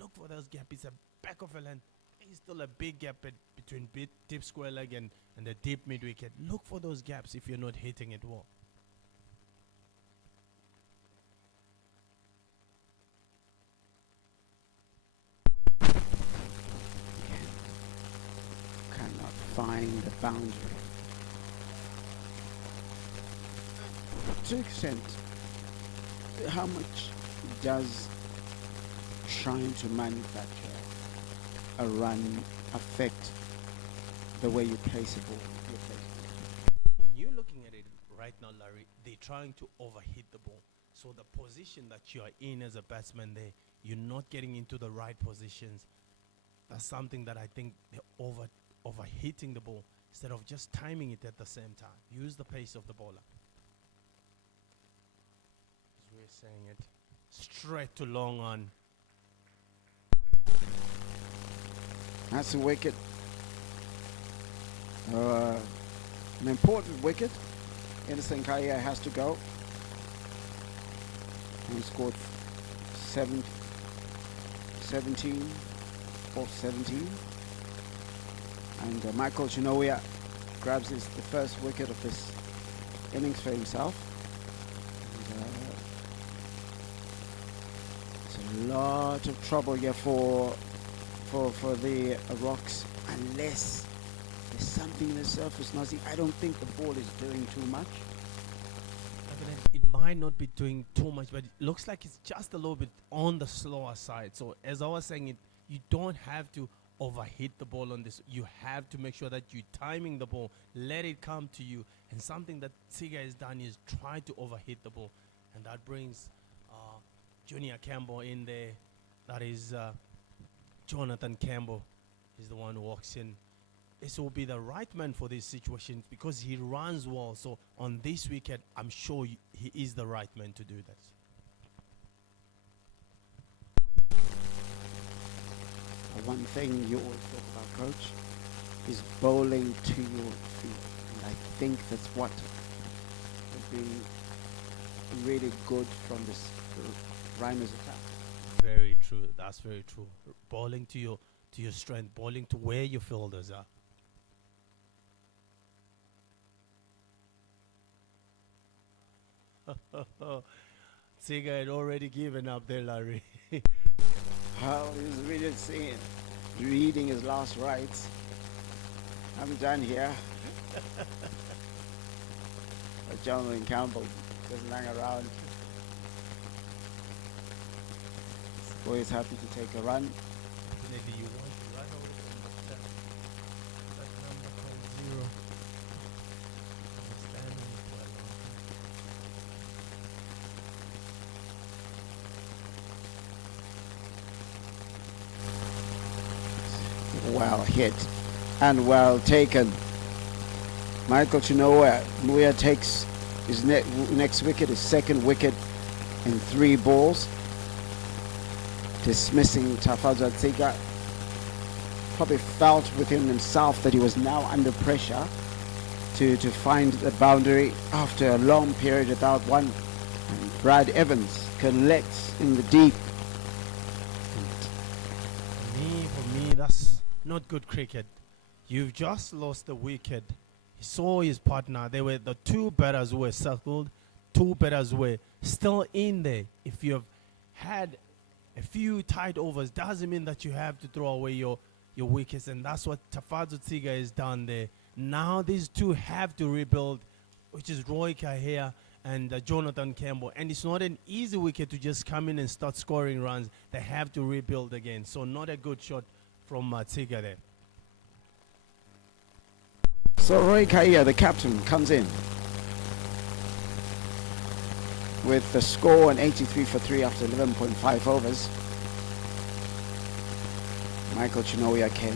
look for those gaps. It's a back of a land. There's still a big gap between deep square leg and the deep mid wicket. Look for those gaps if you're not hitting it well. Cannot find the boundary. To an extent, how much does trying to manufacture a run affect the way you place a ball? When you're looking at it right now, Larry, they're trying to overhit the ball. So the position that you are in as a batsman there, you're not getting into the right positions. That's something that I think they're overhitting the ball instead of just timing it at the same time. Use the pace of the bowler. As we're saying it, straight to long on. That's a wicket. An important wicket. Innocent Kaya has to go. He scored 17 off 17. And Michael Chinoya grabs the first wicket of this innings for himself. And, it's a lot of trouble here for for the rocks, unless there's something in the surface, Nazi. I don't think the ball is doing too much. It might not be doing too much, but it looks like it's just a little bit on the slower side. So as I was saying, you don't have to overhit the ball on this. You have to make sure that you're timing the ball, let it come to you. And something that Tsiga has done is try to overhit the ball. And that brings Junior Campbell in there. That is Jonathan Campbell is the one who walks in. This will be the right man for this situation because he runs well. So on this wicket, I'm sure he is the right man to do that. One thing you always talk about, Coach, is bowling to your field. And I think that's what has been really good from this Rhinos attack. Very true. That's very true. Bowling to your strength, bowling to where your fielders are. Tsiga had already given up there, Larry. How he's really seeing, reading his last rites. I'm done here. But Jonathan Campbell doesn't hang around. Always happy to take a run. Definitely you want to run away from that number called 0. Standing for a long time. Well hit and well taken. Michael Chinoa Muya takes his next wicket, his second wicket in 3 balls. Dismissing Tafaza Tsiga. Probably felt within himself that he was now under pressure to find the boundary after a long period without one. And Brad Evans collects in the deep. For me, that's not good cricket. You've just lost the wicket. He saw his partner. They were the 2 batters who were circled. 2 batters were still in there. If you have had a few tight overs, doesn't mean that you have to throw away your wickets, and that's what Tafazo Tsiga has done there. Now these 2 have to rebuild, which is Roy Kahea and Jonathan Campbell, and it's not an easy wicket to just come in and start scoring runs. They have to rebuild again, so not a good shot from Tsiga there. So Roy Kahea, the captain, comes in with the score on 83 for 3 after 11.5 overs. Michael Chinoya can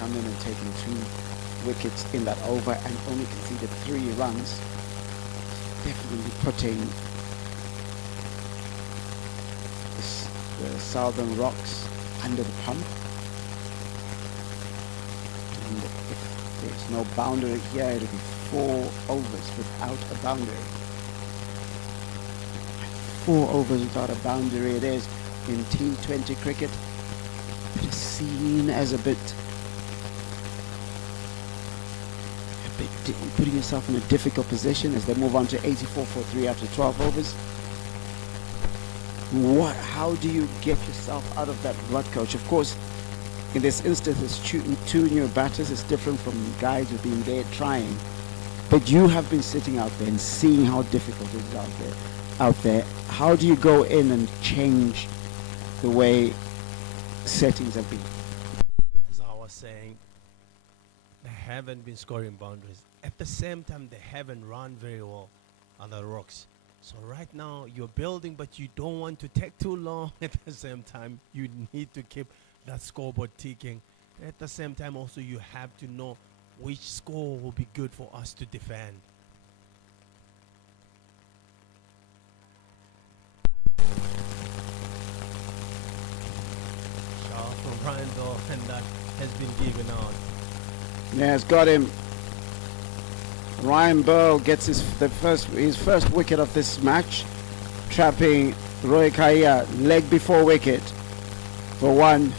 come in and taken 2 wickets in that over and only conceded 3 runs. Definitely putting the Southern Rocks under the pump. And if there's no boundary here, it'll be 4 overs without a boundary. 4 overs without a boundary it is in T20 cricket. It is seen as a bit putting yourself in a difficult position as they move on to 84 for 3 after 12 overs. How do you get yourself out of that rut, Coach? Of course, in this instance, it's 2 new batters. It's different from guys who've been there trying. But you have been sitting out there and seeing how difficult it is out there. How do you go in and change the way settings have been? As I was saying, they haven't been scoring boundaries. At the same time, they haven't run very well on the rocks. So right now, you're building, but you don't want to take too long. At the same time, you need to keep that scoreboard ticking. At the same time, also, you have to know which score will be good for us to defend. Shot from Randolph, and that has been given out. Yeah, it's got him. Ryan Burl gets his first wicket of this match, trapping Roy Kahea leg before wicket for 1.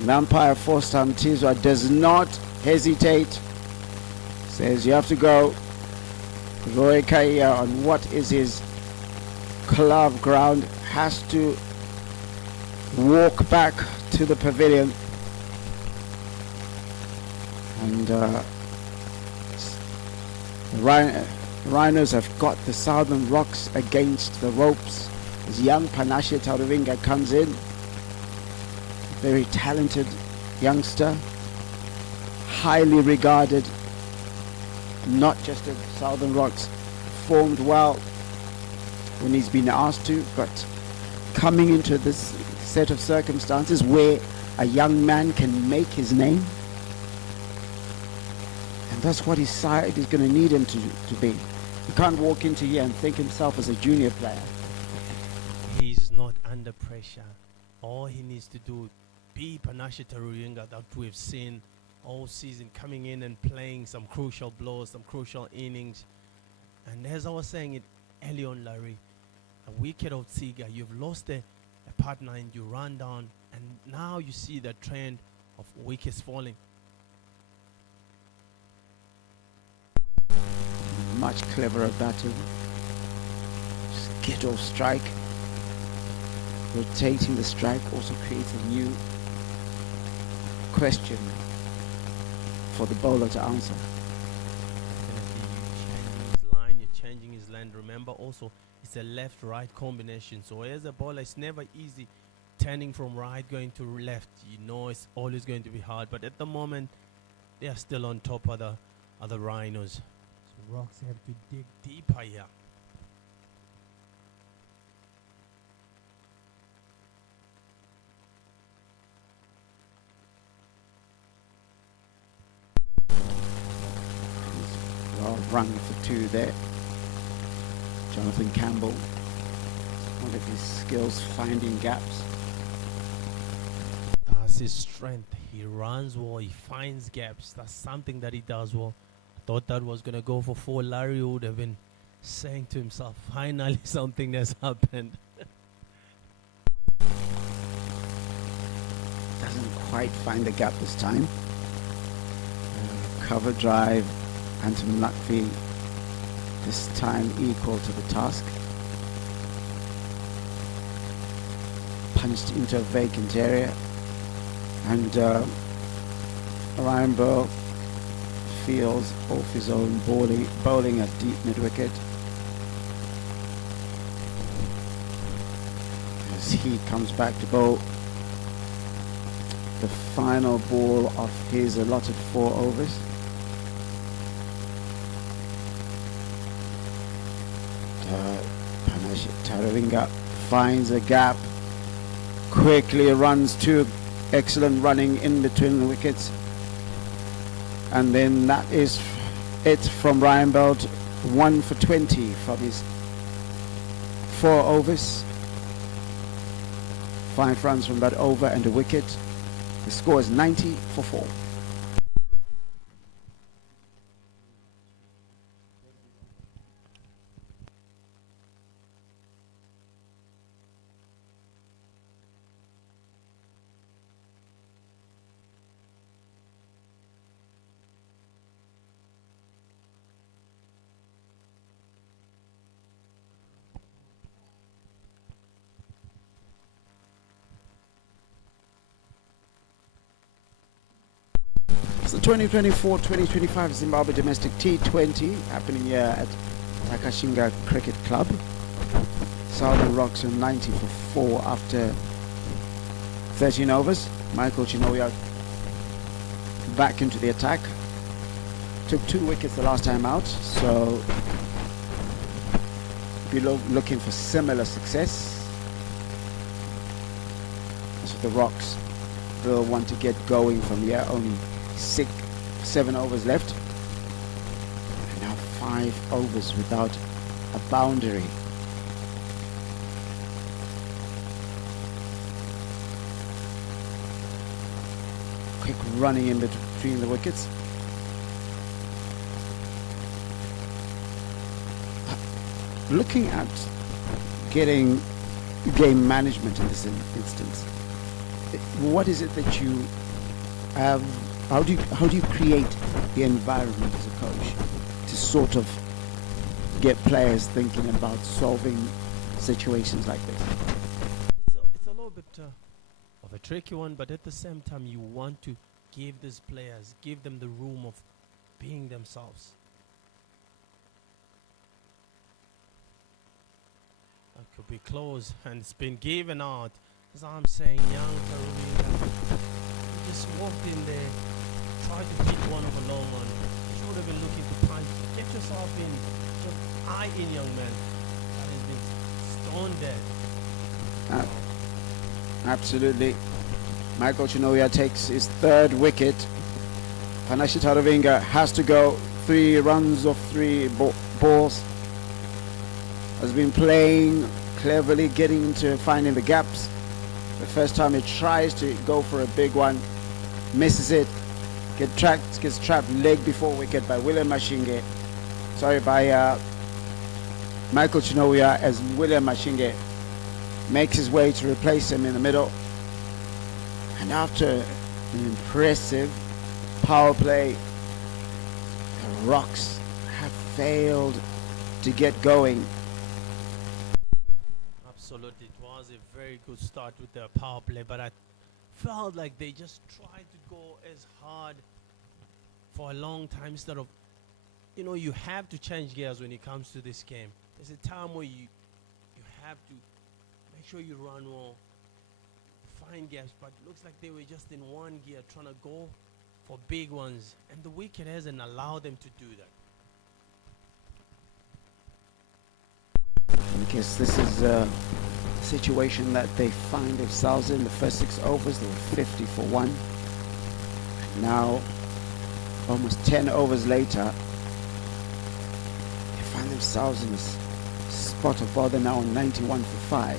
And umpire Forstam Tizwa does not hesitate. Says you have to go. Roy Kahea on what is his club ground has to walk back to the pavilion. And Rhinos have got the Southern Rocks against the ropes as young Panashe Taurivinga comes in. Very talented youngster, highly regarded, not just at Southern Rocks, formed well when he's been asked to, but coming into this set of circumstances where a young man can make his name, and that's what his side is going to need him to be. He can't walk into here and think himself as a junior player. He's not under pressure. All he needs to do, be Panashe Taurivinga that we've seen all season, coming in and playing some crucial blows, some crucial innings. And as I was saying it early on, Larry, a wicket of Tsiga, you've lost a partner and you run down, and now you see the trend of wickets falling. Much cleverer batting. Just get off strike. Rotating the strike also creates a new question for the bowler to answer. You're changing his line. Remember also, it's a left-right combination. So as a bowler, it's never easy turning from right going to left. You know it's always going to be hard. But at the moment, they are still on top of the Rhinos. So Rocks have to dig deeper here. Well, run for two there. Jonathan Campbell, one of his skills finding gaps. That's his strength. He runs well, he finds gaps. That's something that he does well. I thought that was going to go for four. Larry would have been saying to himself, finally something has happened. Doesn't quite find the gap this time. Cover drive, Anton Lakvi this time equal to the task. Punched into a vacant area, and Ryan Burl feels off his own bowling at deep mid-wicket as he comes back to bowl the final ball of his allotted 4 overs. Panashe Taurivinga finds a gap, quickly runs to excellent running in between the wickets, and then that is it from Ryan Belt. 1 for 20 from his 4 overs. 5 runs from that over and a wicket. The score is 90 for 4. It's the 2024-2025 Zimbabwe domestic T20 happening here at Takashinga Cricket Club. Southern Rocks are 90 for 4 after 13 overs. Michael Chinoya back into the attack. Took 2 wickets the last time out, so be looking for similar success. As for the Rocks, they'll want to get going from here. Only 7 overs left. And now 5 overs without a boundary. Quick running in between the wickets. Looking at getting game management in this instance, what is it that you have? How do you create the environment as a coach to sort of get players thinking about solving situations like this? It's a little bit of a tricky one, but at the same time, you want to give these players, give them the room of being themselves. That could be close, and it's been given out. As I'm saying, young Karolina, you just walked in there, tried to hit one of a long one. Should have been looking to punch. Get yourself in. Just eye in, young man. That has been stone dead. Absolutely. Michael Chinoya takes his third wicket. Panashi Taravinga has to go. 3 runs of 3 balls. Has been playing cleverly, getting into finding the gaps. The first time he tries to go for a big one, misses it, gets trapped leg before wicket by William Mashinge. Sorry, by Michael Chinoya, as William Mashinge makes his way to replace him in the middle. And after an impressive power play, the Rocks have failed to get going. Absolutely, it was a very good start with their power play, but I felt like they just tried to go as hard for a long time instead of, you have to change gears when it comes to this game. There's a time where you have to make sure you run more, find gaps, but it looks like they were just in one gear trying to go for big ones, and the wicket hasn't allowed them to do that. I guess this is a situation that they find themselves in. The first 6 overs, they were 50 for 1. And now, almost 10 overs later, they find themselves in this spot of bother now on 91 for 5.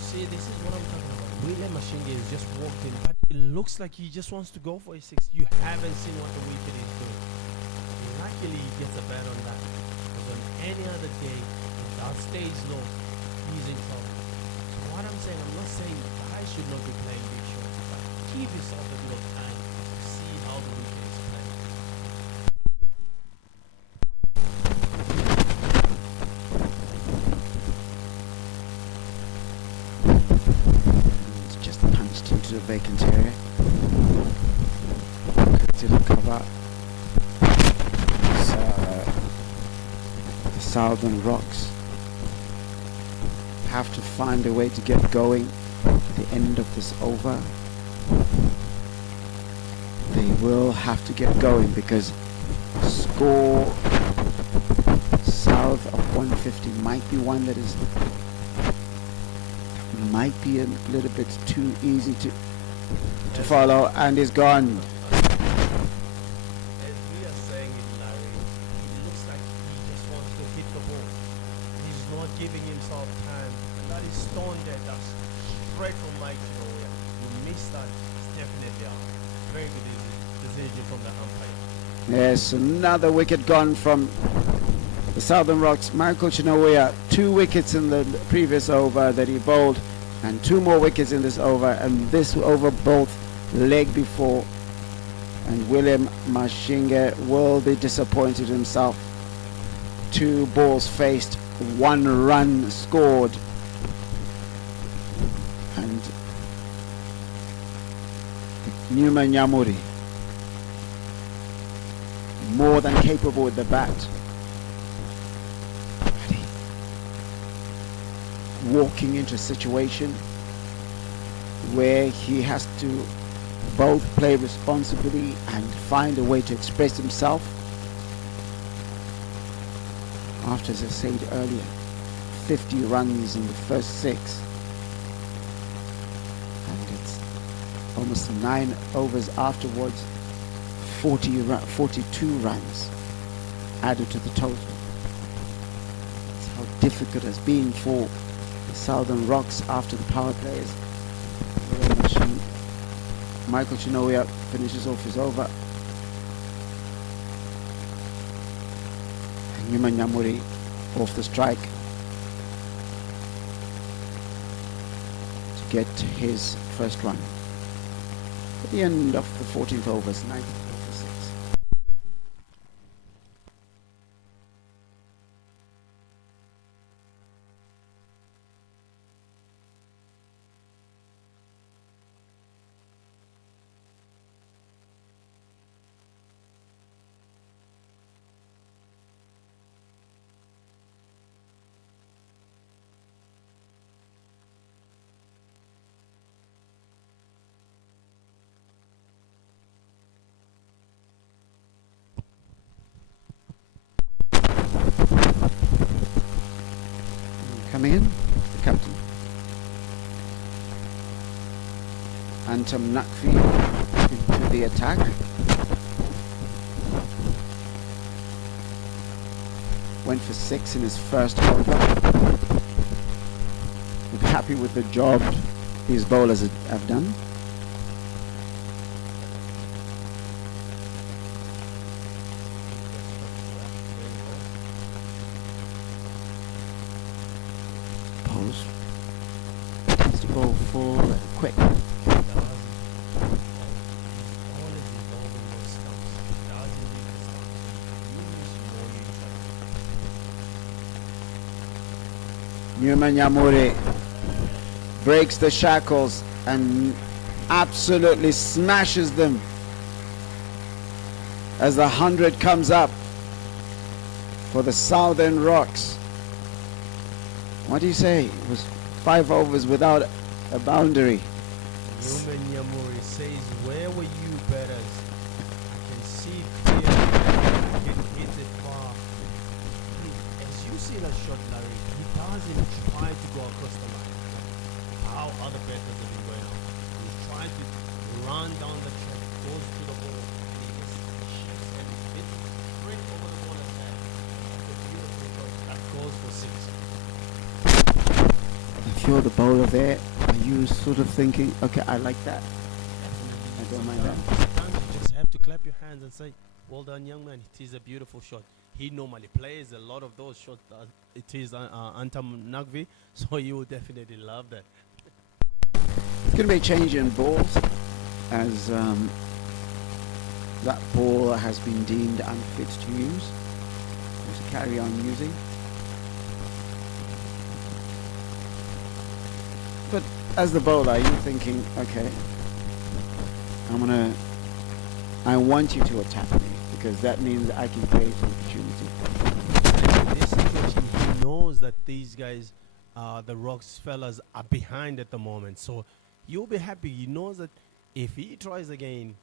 See, this is what I'm talking about. William Mashinge has just walked in, but it looks like he just wants to go for a 6. You haven't seen what the wicket is doing. Luckily, he gets a bat on that. Because on any other day, without stage low, he's in trouble. So what I'm saying, I'm not saying the guy should not be playing big shots, but give yourself a bit of time to see how the wicket is playing. It's just punched into the vacant area. Didn't cover. The Southern Rocks have to find a way to get going at the end of this over. They will have to get going because score south of 150 might be one that might be a little bit too easy to follow, and is gone. As we are saying it, Larry, it looks like he just wants to hit the ball. He's not giving himself time, and that is stone dead. That's straight from Mike Chinoya. You missed that, it's definitely out. Very good decision from the umpire. Yes, another wicket gone from the Southern Rocks. Michael Chinoya, 2 wickets in the previous over that he bowled, and 2 more wickets in this over, and this over both leg before. And William Mashinge will be disappointed himself. 2 balls faced, 1 run scored. And Newman Nyamuri, more than capable with the bat. Walking into a situation where he has to both play responsibly and find a way to express himself. After, as I said earlier, 50 runs in the first 6. And it's almost 9 overs afterwards, 42 runs added to the total. That's how difficult it has been for the Southern Rocks after the power plays. Michael Chinoya finishes off his over. And Newman Nyamuri off the strike to get his first run. At the end of the 14th overs, 9 for 6. Coming in, the captain. Antam Nakvi into the attack. Went for 6 in his first over. I'm happy with the job these bowlers have done. Pose. Needs to go full and quick. Newman Yamuri breaks the shackles and absolutely smashes them as the 100 comes up for the Southern Rocks. What do you say? It was 5 overs without a boundary. Newman Yamuri says, where were you, batters? I can see clearly. I can hit it far. As you see that shot, Larry, he doesn't try to go across the line. How other batters have been going out. He's trying to run down the track, goes to the ball, and he just shifts and hits it straight over the ball head. That's a beautiful shot. That goes for 6. If you're the bowler there, are you sort of thinking, okay, I like that? I don't mind that. Sometimes you just have to clap your hands and say, well done, young man. It is a beautiful shot. He normally plays a lot of those shots. It is Antam Nagvi, so you will definitely love that. It's going to be a change in balls as that ball has been deemed unfit to use. To carry on using. But as the bowler, you're thinking, okay, I want you to attack me because that means I can create an opportunity. In this situation, he knows that these guys, the Rocks fellas, are behind at the moment. So you'll be happy. He knows that if he tries again,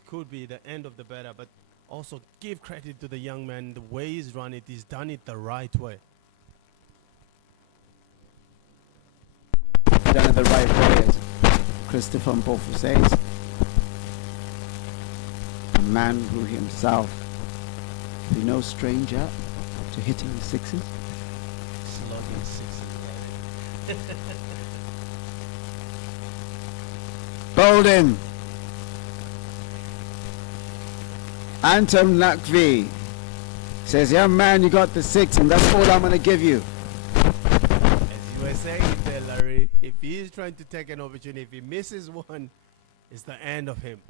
it could be the end of the batter. But also give credit to the young man. The way he's run it, he's done it the right way. Done it the right way, as Christopher Mpofu says. A man who himself is no stranger to hitting the sixes. Slugging sixes, Bowled him. Antam Nakvi says, young man, you got the 6 and that's all I'm going to give you. As you were saying it there, Larry, if he is trying to take an opportunity, if he misses one, it's the end of him.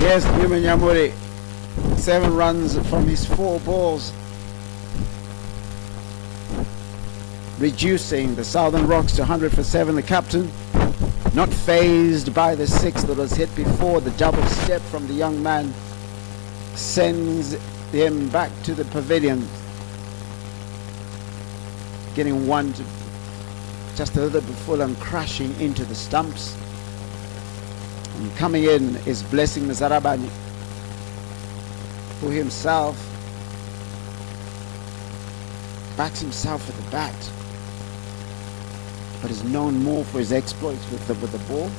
Yes, Newman Yamuri, 7 runs from his 4 balls. Reducing the Southern Rocks to 100 for 7. The captain, not phased by the 6 that was hit before. The double step from the young man sends him back to the pavilion. Getting one to just a little bit full and crashing into the stumps. And coming in is Blessing Mzarabani, who himself backs himself at the bat, but is known more for his exploits with the ball.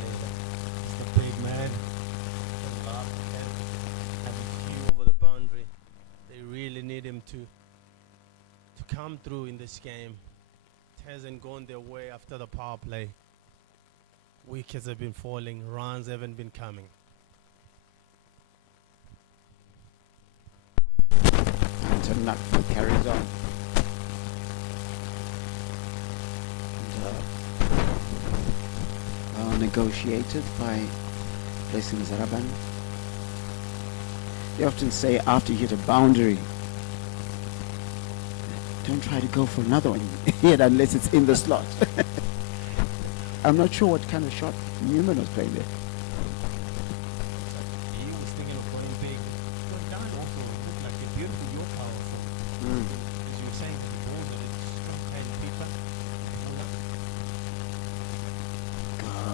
He's the big man. The love having few over the boundary. They really need him to come through in this game. It hasn't gone their way after the power play. Wickets have been falling, runs haven't been coming. Anton Nakvi carries on. And, well negotiated by Blessing Zaraban. They often say after you hit a boundary, don't try to go for another one yet unless it's in the slot. I'm not sure what kind of shot Newman was playing there. He was thinking of going big. But Dan also looked like a beautiful Yorker also. As you were saying, the balls that it's strong and feedback.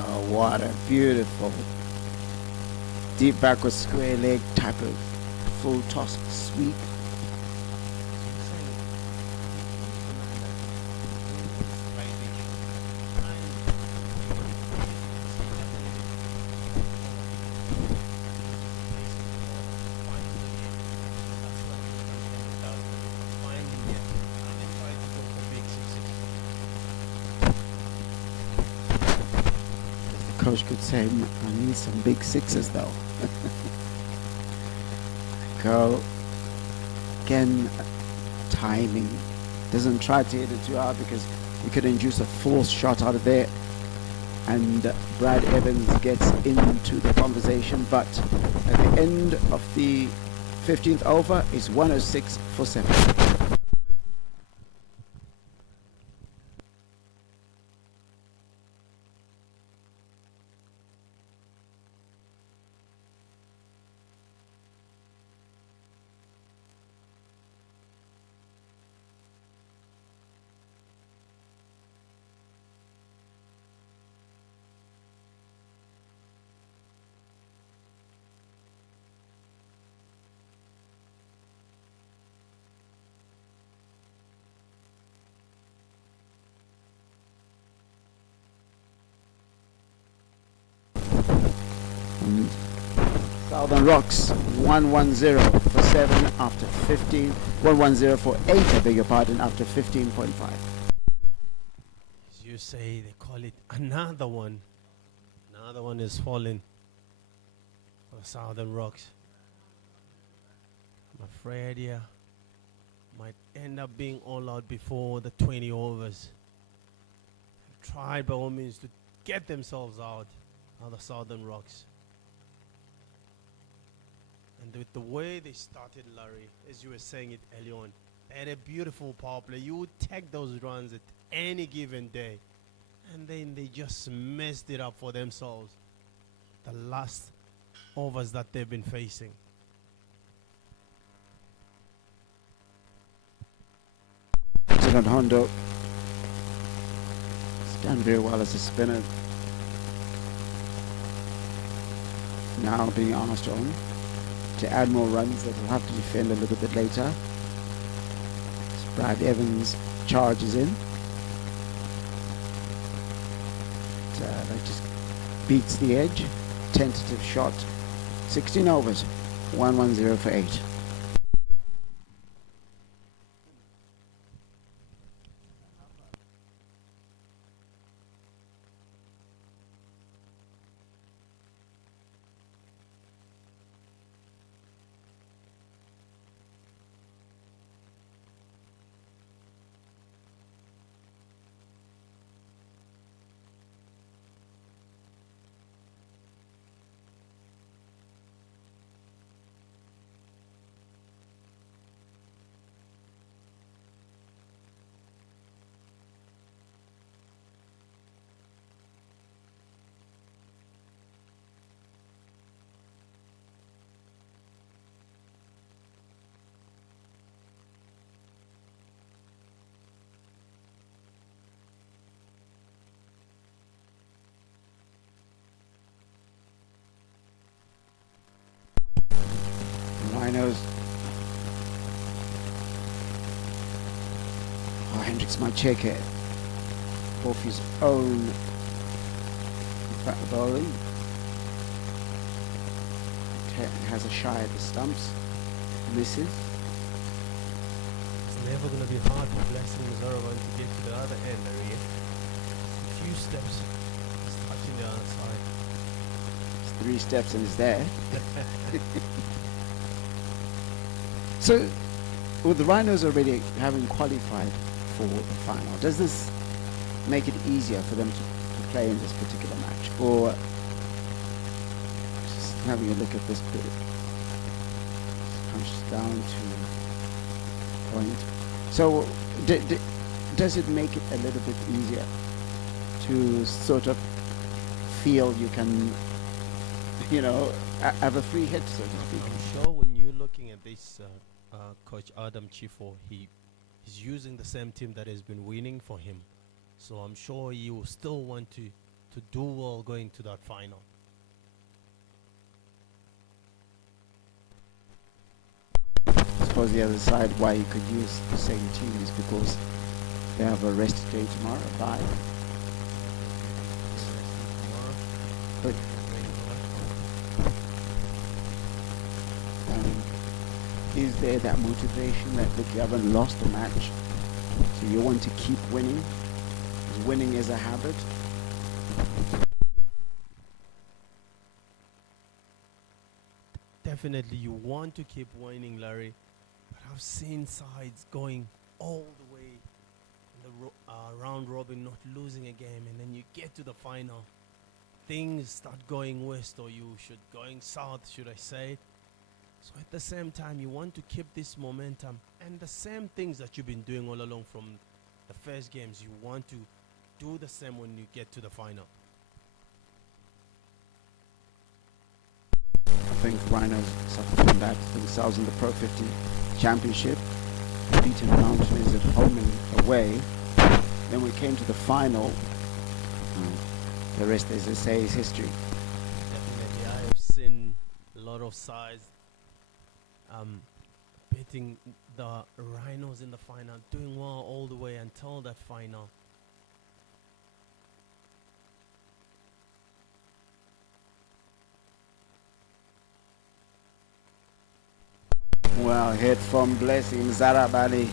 Oh, what a beautiful deep backward square leg type of full toss sweep. coach could say, I need some big sixes though. Go. Again, timing. Doesn't try to hit it too hard because you could induce a false shot out of there. And Brad Evans gets into the conversation, but at the end of the 15th over is 106 for 7. Southern Rocks 110 for 7 after 15. 110 for 8, I beg your pardon, after 15.5. As you say, they call it another one. Another one is falling for the Southern Rocks. I'm afraid, yeah, might end up being all out before the 20 overs. They've tried by all means to get themselves out of the Southern Rocks. And with the way they started, Larry, as you were saying it early on, they had a beautiful power play. You would take those runs at any given day. And then they just messed it up for themselves. The last overs that they've been facing. President Hondo has done very well as a spinner. Now being asked on to add more runs that will have to defend a little bit later. As Brad Evans charges in. That just beats the edge. Tentative shot. 16 overs. 110 for 8. Rhinos. Oh, Hendricks might check it off his own bowling. Has a shy at the stumps. Misses. It's never going to be hard for Blessing Zarawan to get to the other end, Larry. A few steps, it's touching the other side. It's 3 steps and it's there. So, with the Rhinos already having qualified for the final, does this make it easier for them to play in this particular match? Or, just having a look at this bit, punches down to point. So, does it make it a little bit easier to sort of feel you can, you know, have a free hit, so to speak? I'm sure when you're looking at this, Coach Adam Chifo, he's using the same team that has been winning for him. So I'm sure you will still want to do well going to that final. I suppose the other side why you could use the same team is because they have a rest day tomorrow, bye. But is there that motivation that, look, you haven't lost a match, so you want to keep winning? Is winning is a habit? definitely you want to keep winning, Larry. But I've seen sides going all the way in the round robin, not losing a game, and then you get to the final. Things start going west, or going south, should I say. So at the same time, you want to keep this momentum and the same things that you've been doing all along from the first games. You want to do the same when you get to the final. I think Rhinos suffered from that themselves in the Pro 50 Championship. Beaten Mountaineers at home and away. Then we came to the final. The rest, as they say, is history. Definitely, I have seen a lot of sides beating the Rhinos in the final, doing well all the way until that final. Well, hit from Blessing Zarabali.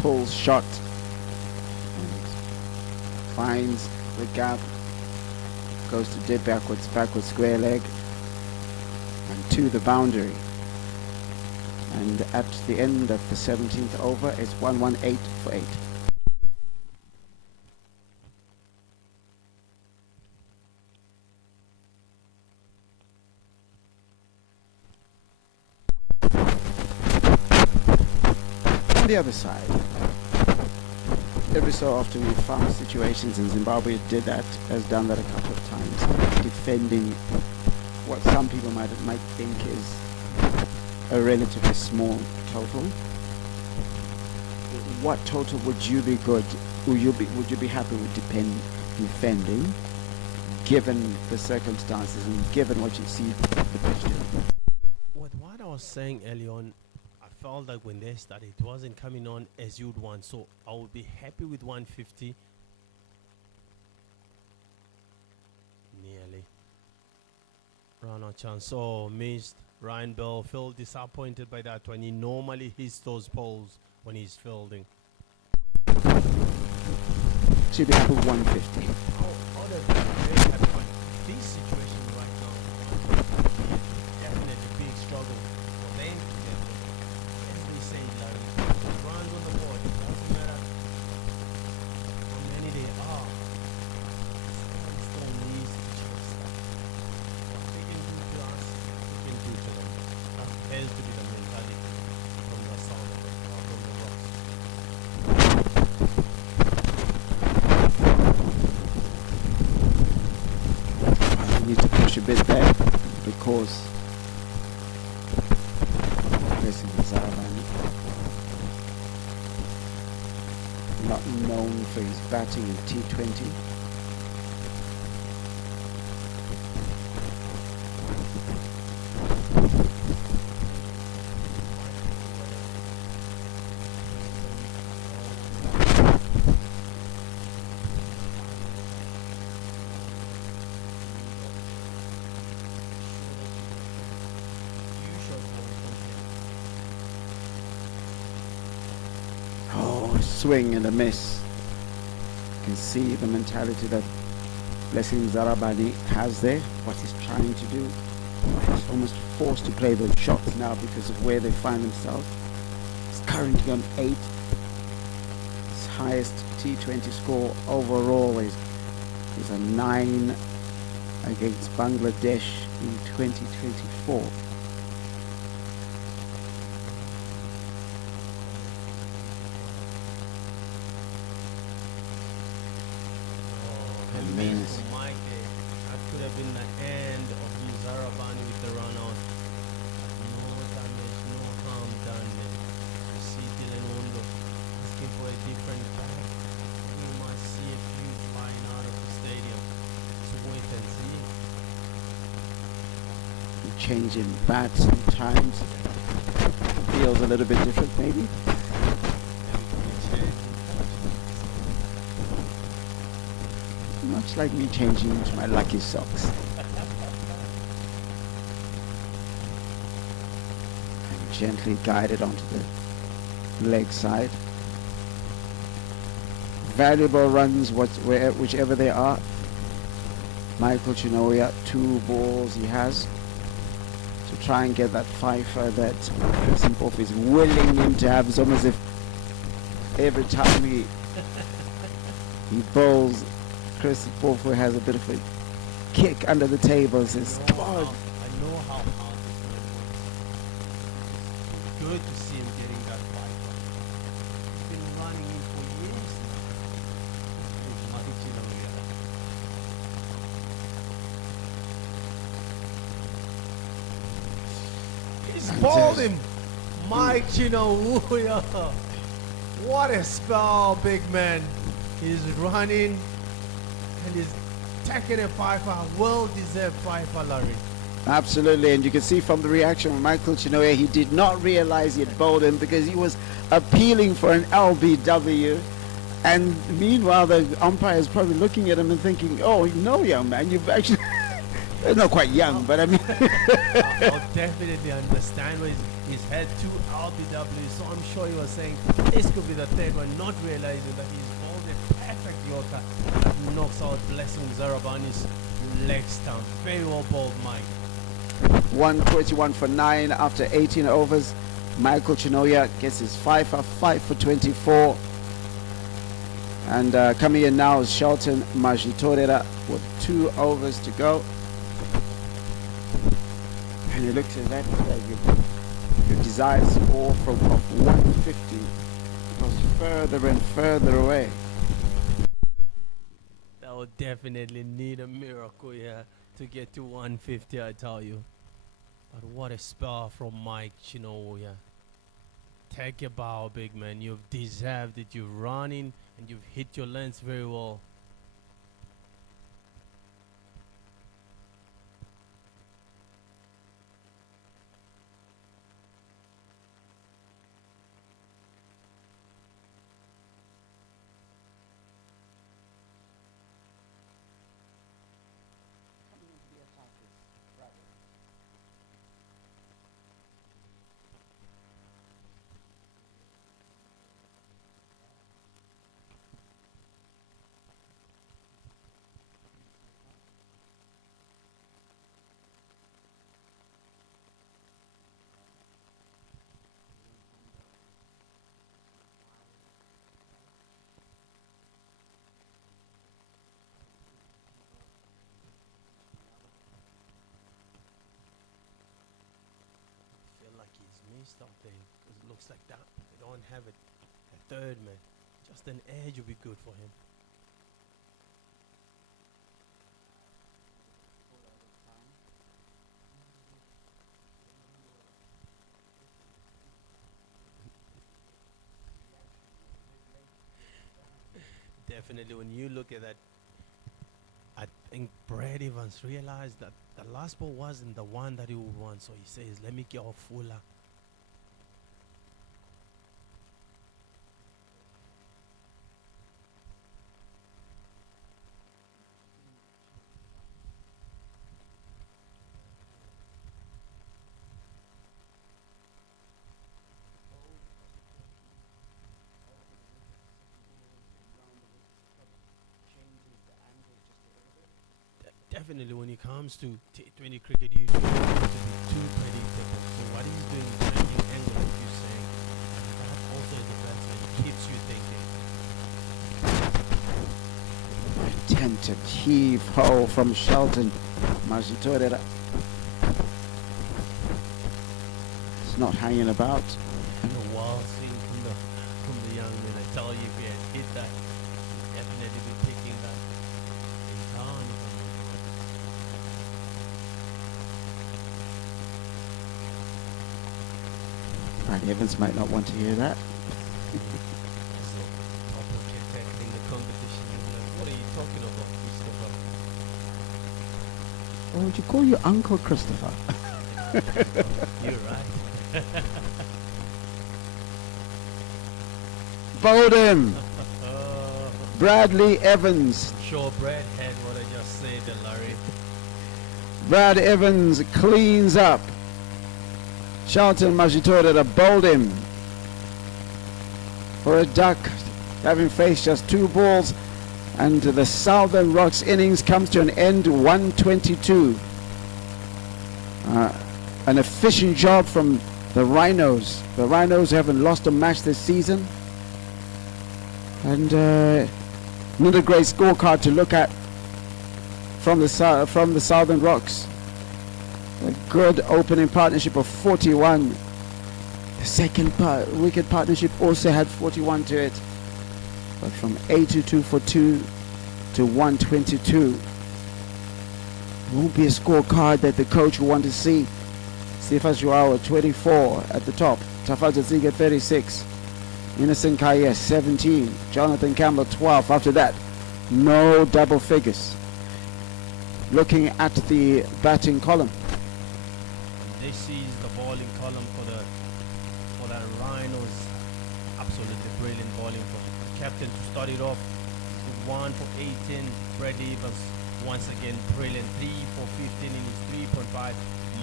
Pulls shot. And finds the gap. Goes to dip backwards, square leg. And to the boundary. And at the end of the 17th over, it's 118 for 8. On the other side, every so often we found situations, in Zimbabwe did that, has done that a couple of times, defending what some people might think is a relatively small total. What total would you be good? Would you be happy with defending, given the circumstances and given what you see the pitch doing? With what I was saying early on, I felt like when they started, it wasn't coming on as you'd want. So I would be happy with 150. Nearly. Run out chance. Oh, missed. Ryan Bell felt disappointed by that when he normally hits those poles when he's fielding. Should be happy with 150. Oh, other than very happy, but this situation right now, definitely big struggle for them to get there. As we say, Larry, runs on the board, it doesn't matter how many they are. Someone still needs to chase that. What they can do to us, they can do to them. That has to be the mentality from the sound of it, or from the rocks. You need to push a bit there because Blessing Zarabani, not known for his batting in T20. Swing and a miss. You can see the mentality that Blessing Zarabani has there, what he's trying to do. He's almost forced to play those shots now because of where they find themselves. He's currently on 8. His highest T20 score overall is a 9 against Bangladesh in 2024. Amazing. Mike, that could have been the end of Zarabani with the run out. No damage, no harm done. You see Dylan Wondo asking for a different back. We must see a few flying out of the stadium. So wait and see. Changing bat sometimes feels a little bit different, maybe. Much like me changing into my lucky socks. And gently guided onto the leg side. Valuable runs, whichever they are. Michael Chinoya, 2 balls he has. to try and get that fifer that Simpofu is willing him to have. It's almost as if every time he bowls, Chris Simpofu has a bit of a kick under the table and says, come on. I know how hard this man works. Good to see him getting that fight. He's been running in for years now. He's bowled him. Mike Chinawuya. What a spell, big man. He's running and he's taking a fifer, well-deserved fifer, Larry. Absolutely, and you can see from the reaction of Michael Chinoya, he did not realize he had bowled him because he was appealing for an LBW. And meanwhile, the umpire is probably looking at him and thinking, oh, no, young man, you've actually... not quite young, but I mean... I'll definitely understand why he's had 2 LBWs, so I'm sure he was saying this could be the third one, not realizing that he's bowled a perfect yorker that knocks out Blessing Zarabani's leg stump. Very well bowled, Mike. 121 for 9 after 18 overs. Michael Chinoya gets his 5 for 24. And coming in now is Shelton Majitorera with 2 overs to go. And you look to that, your desired score from 150 goes further and further away. That would definitely need a miracle here to get to 150, I tell you. But what a spell from Mike Chinoya. Take a bow, big man. You've deserved it. You're running and you've hit your lengths very well. Out there because it looks like that they don't have it a third man. Just an edge would be good for him. Definitely, when you look at that, I think Brad Evans realized that the last ball wasn't the one that he would want, so he says, let me get off Fuller. Definitely, when it comes to T20 cricket, you don't want to be too predictable. So what he's doing is changing angle, like you're saying. And that also is the best and keeps you thinking. Attempted heave ho from Shelton Majitorera. It's not hanging about. And a wild swing from the young man. I tell you, if he had hit that, he'd definitely be picking that in town. Brad Evans might not want to hear that. So, Papa kept tackling the competition. Like, what are you talking about, Christopher? Or would you call your uncle Christopher? You're right. Bowled him. Bradley Evans. I'm sure Brad had what I just said, Larry. Brad Evans cleans up. Shelton Majitorera bowled him for a duck, having faced just 2 balls, and the Southern Rocks innings comes to an end, 122. An efficient job from the Rhinos. The Rhinos haven't lost a match this season. And another great scorecard to look at from the Southern Rocks. A good opening partnership of 41. The second wicket partnership also had 41 to it. But from 82 for 2 to 122. Won't be a scorecard that the coach will want to see. Sifas Joao 24 at the top. Tafazo Ziga 36. Innocent Kaya 17. Jonathan Campbell 12. After that, no double figures. Looking at the batting column. This is the bowling column for the Rhinos. Absolutely brilliant bowling from the captain to start it off. 1 for 18. Brad Evans once again brilliant. 3 for 15 in his 3.5.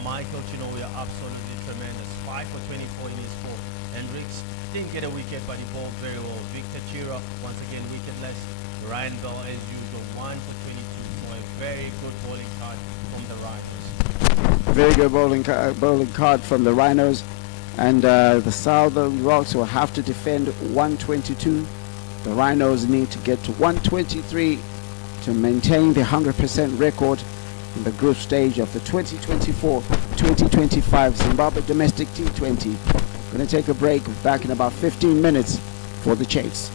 Michael Chinoya absolutely tremendous. 5 for 24 in his 4. Hendricks didn't get a wicket, but he bowled very well. Victor Chira once again wicketless. Ryan Bell as usual 1 for 22. So a very good bowling card from the Rhinos. Very good bowling card from the Rhinos. And the Southern Rocks will have to defend 122. The Rhinos need to get to 123 to maintain the 100% record in the group stage of the 2024-2025 Zimbabwe Domestic T20. Going to take a break, back in about 15 minutes for the chase.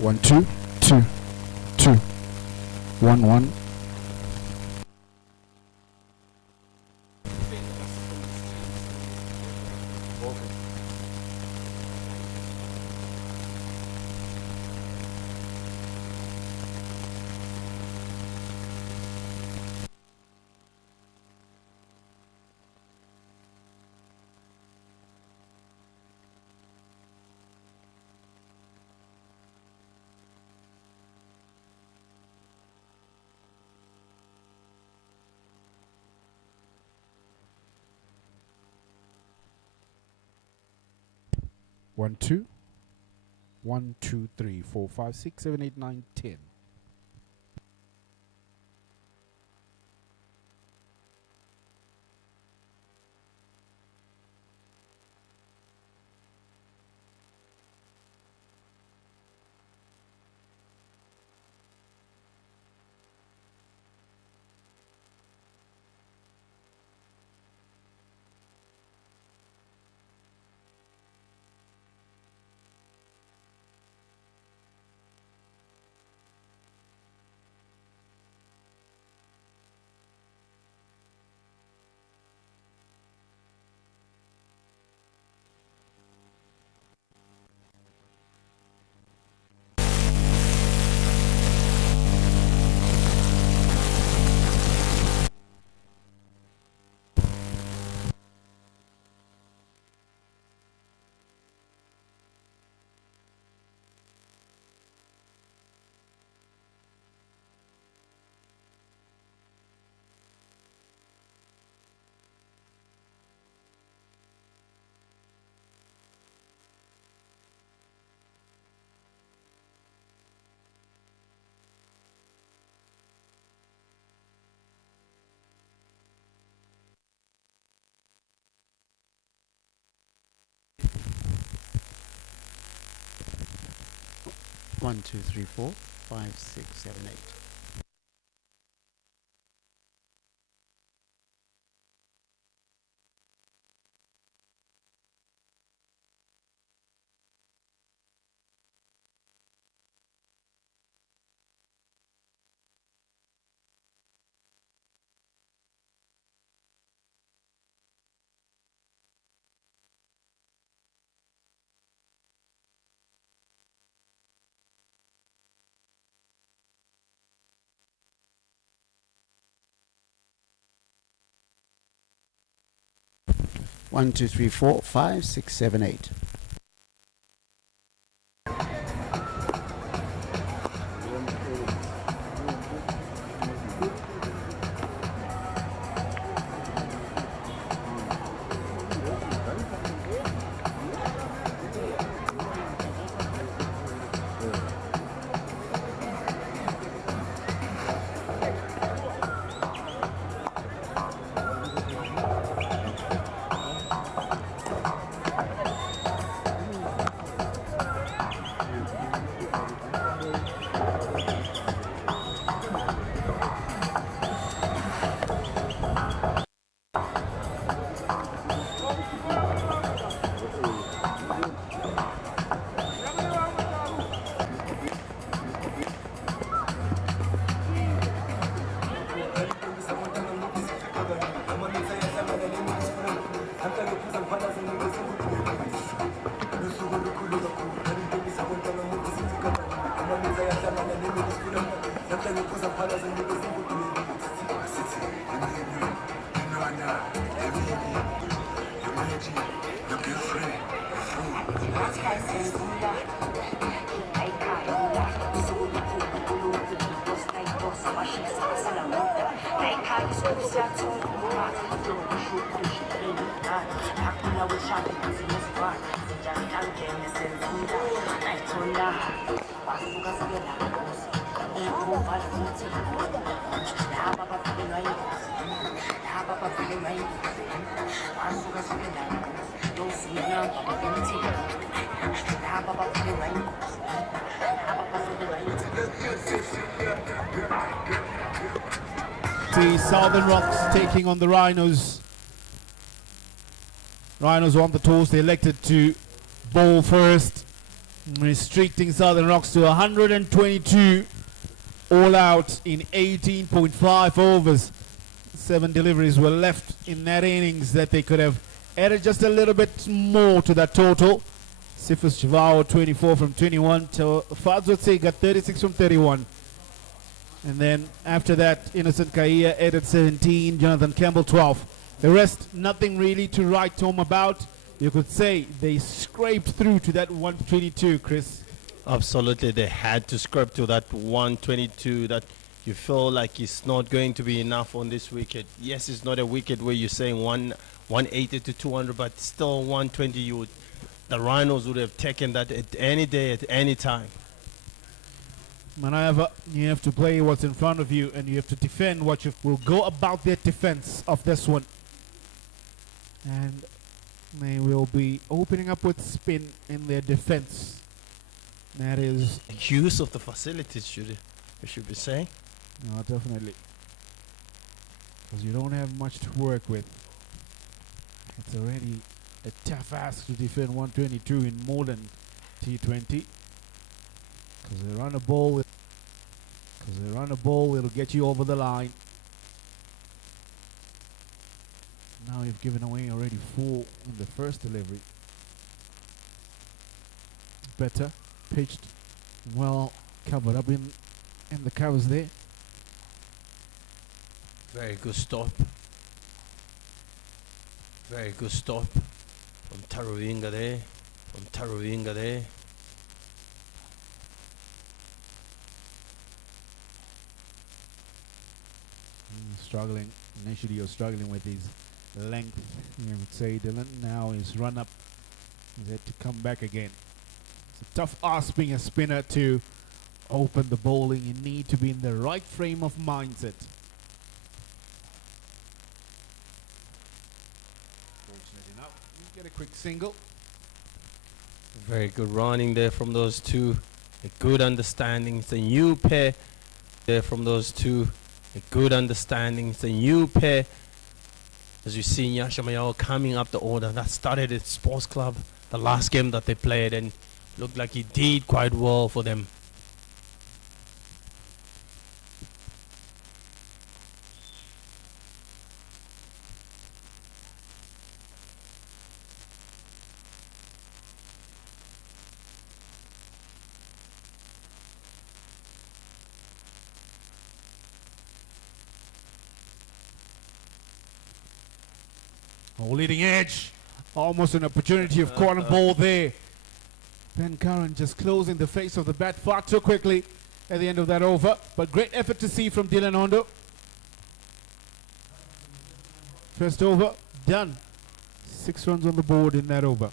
One, two, two, two, 1-1. One, two. 1, 2, 3, 4, 5, 6, 7, 8, 9, 10. 1, 2, 3, 4, 5, 6, 7, 8. One, two, three, four, five, six, seven, eight. The Southern Rocks taking on the Rhinos. Rhinos won the toss. They elected to bowl first, restricting Southern Rocks to 122 all out in 18.5 overs. 7 deliveries were left in that innings that they could have added just a little bit more to that total. Sifus Chivao 24 from 21. Fadzotse got 36 from 31. And then after that, Innocent Kahia added 17, Jonathan Campbell 12. The rest, nothing really to write home about. You could say they scraped through to that 122, Chris. Absolutely, they had to scrape to that 122 that you feel like it's not going to be enough on this wicket. Yes, it's not a wicket where you're saying 180 to 200, but still 120. The Rhinos would have taken that at any day, at any time. Manayava, you have to play what's in front of you and you have to defend what you will go about their defense of this one. And they will be opening up with spin in their defense. That is Use of the facilities, we should be saying. no, definitely. Because you don't have much to work with. It's already a tough ask to defend 122 in more than T20. Because they run a ball, it'll get you over the line. Now you've given away already 4 in the first delivery. Better pitched, well covered up in the covers there. Very good stop. Very good stop from Taruinga there. Struggling. Initially you're struggling with his length, you would say. Dylan now his run up. He's had to come back again. It's a tough ask being a spinner to open the bowling. You need to be in the right frame of mindset. Fortunate enough, you get a quick single. Very good running there from those two A good understanding. It's a new pair there from those two. A good understanding. It's a new pair. As you see Nyasha Mayao coming up the order. That started at Sports Club, the last game that they played, and looked like he did quite well for them. Oh, leading edge. Almost an opportunity of corner ball there. Ben Curran just closing the face of the bat far too quickly at the end of that over. But great effort to see from Dylan Hondo. First over, done. 6 runs on the board in that over.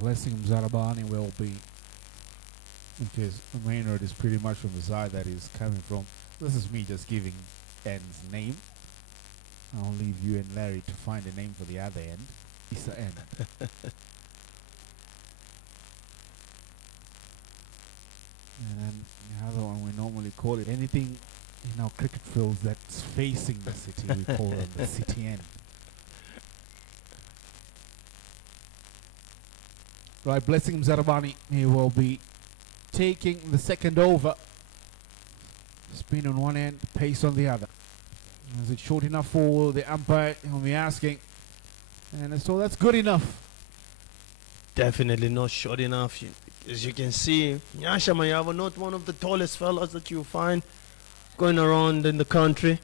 Blessing Zarabani will be, because Maynard is pretty much from the side that he's coming from. This is me just giving N's name. I'll leave you and Larry to find a name for the other end. Isa N. And then the other one we normally call it anything in our cricket fields that's facing the city, we call them the city end. Right, Blessing Zarabani, he will be taking the second over. Spin on one end, pace on the other. Is it short enough for the umpire? He'll be asking. And so that's good enough. Definitely not short enough. As you can see, Nyasha Mayava, not one of the tallest fellas that you find going around in the country.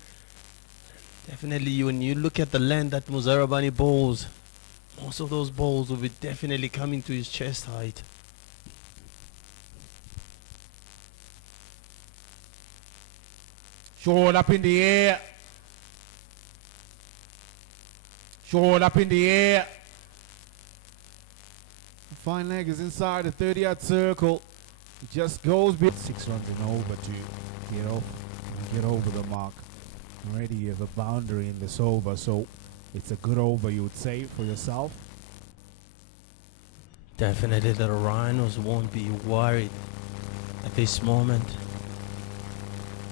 Definitely, when you look at the land that Muzarabani bowls, most of those balls will be definitely coming to his chest height. Short up in the air. Short up in the air. The fine leg is inside the 30-yard circle. It just goes bit 6 runs and over to get over the mark. Already you have a boundary in this over, so it's a good over, you would say, for yourself. Definitely the Rhinos won't be worried at this moment.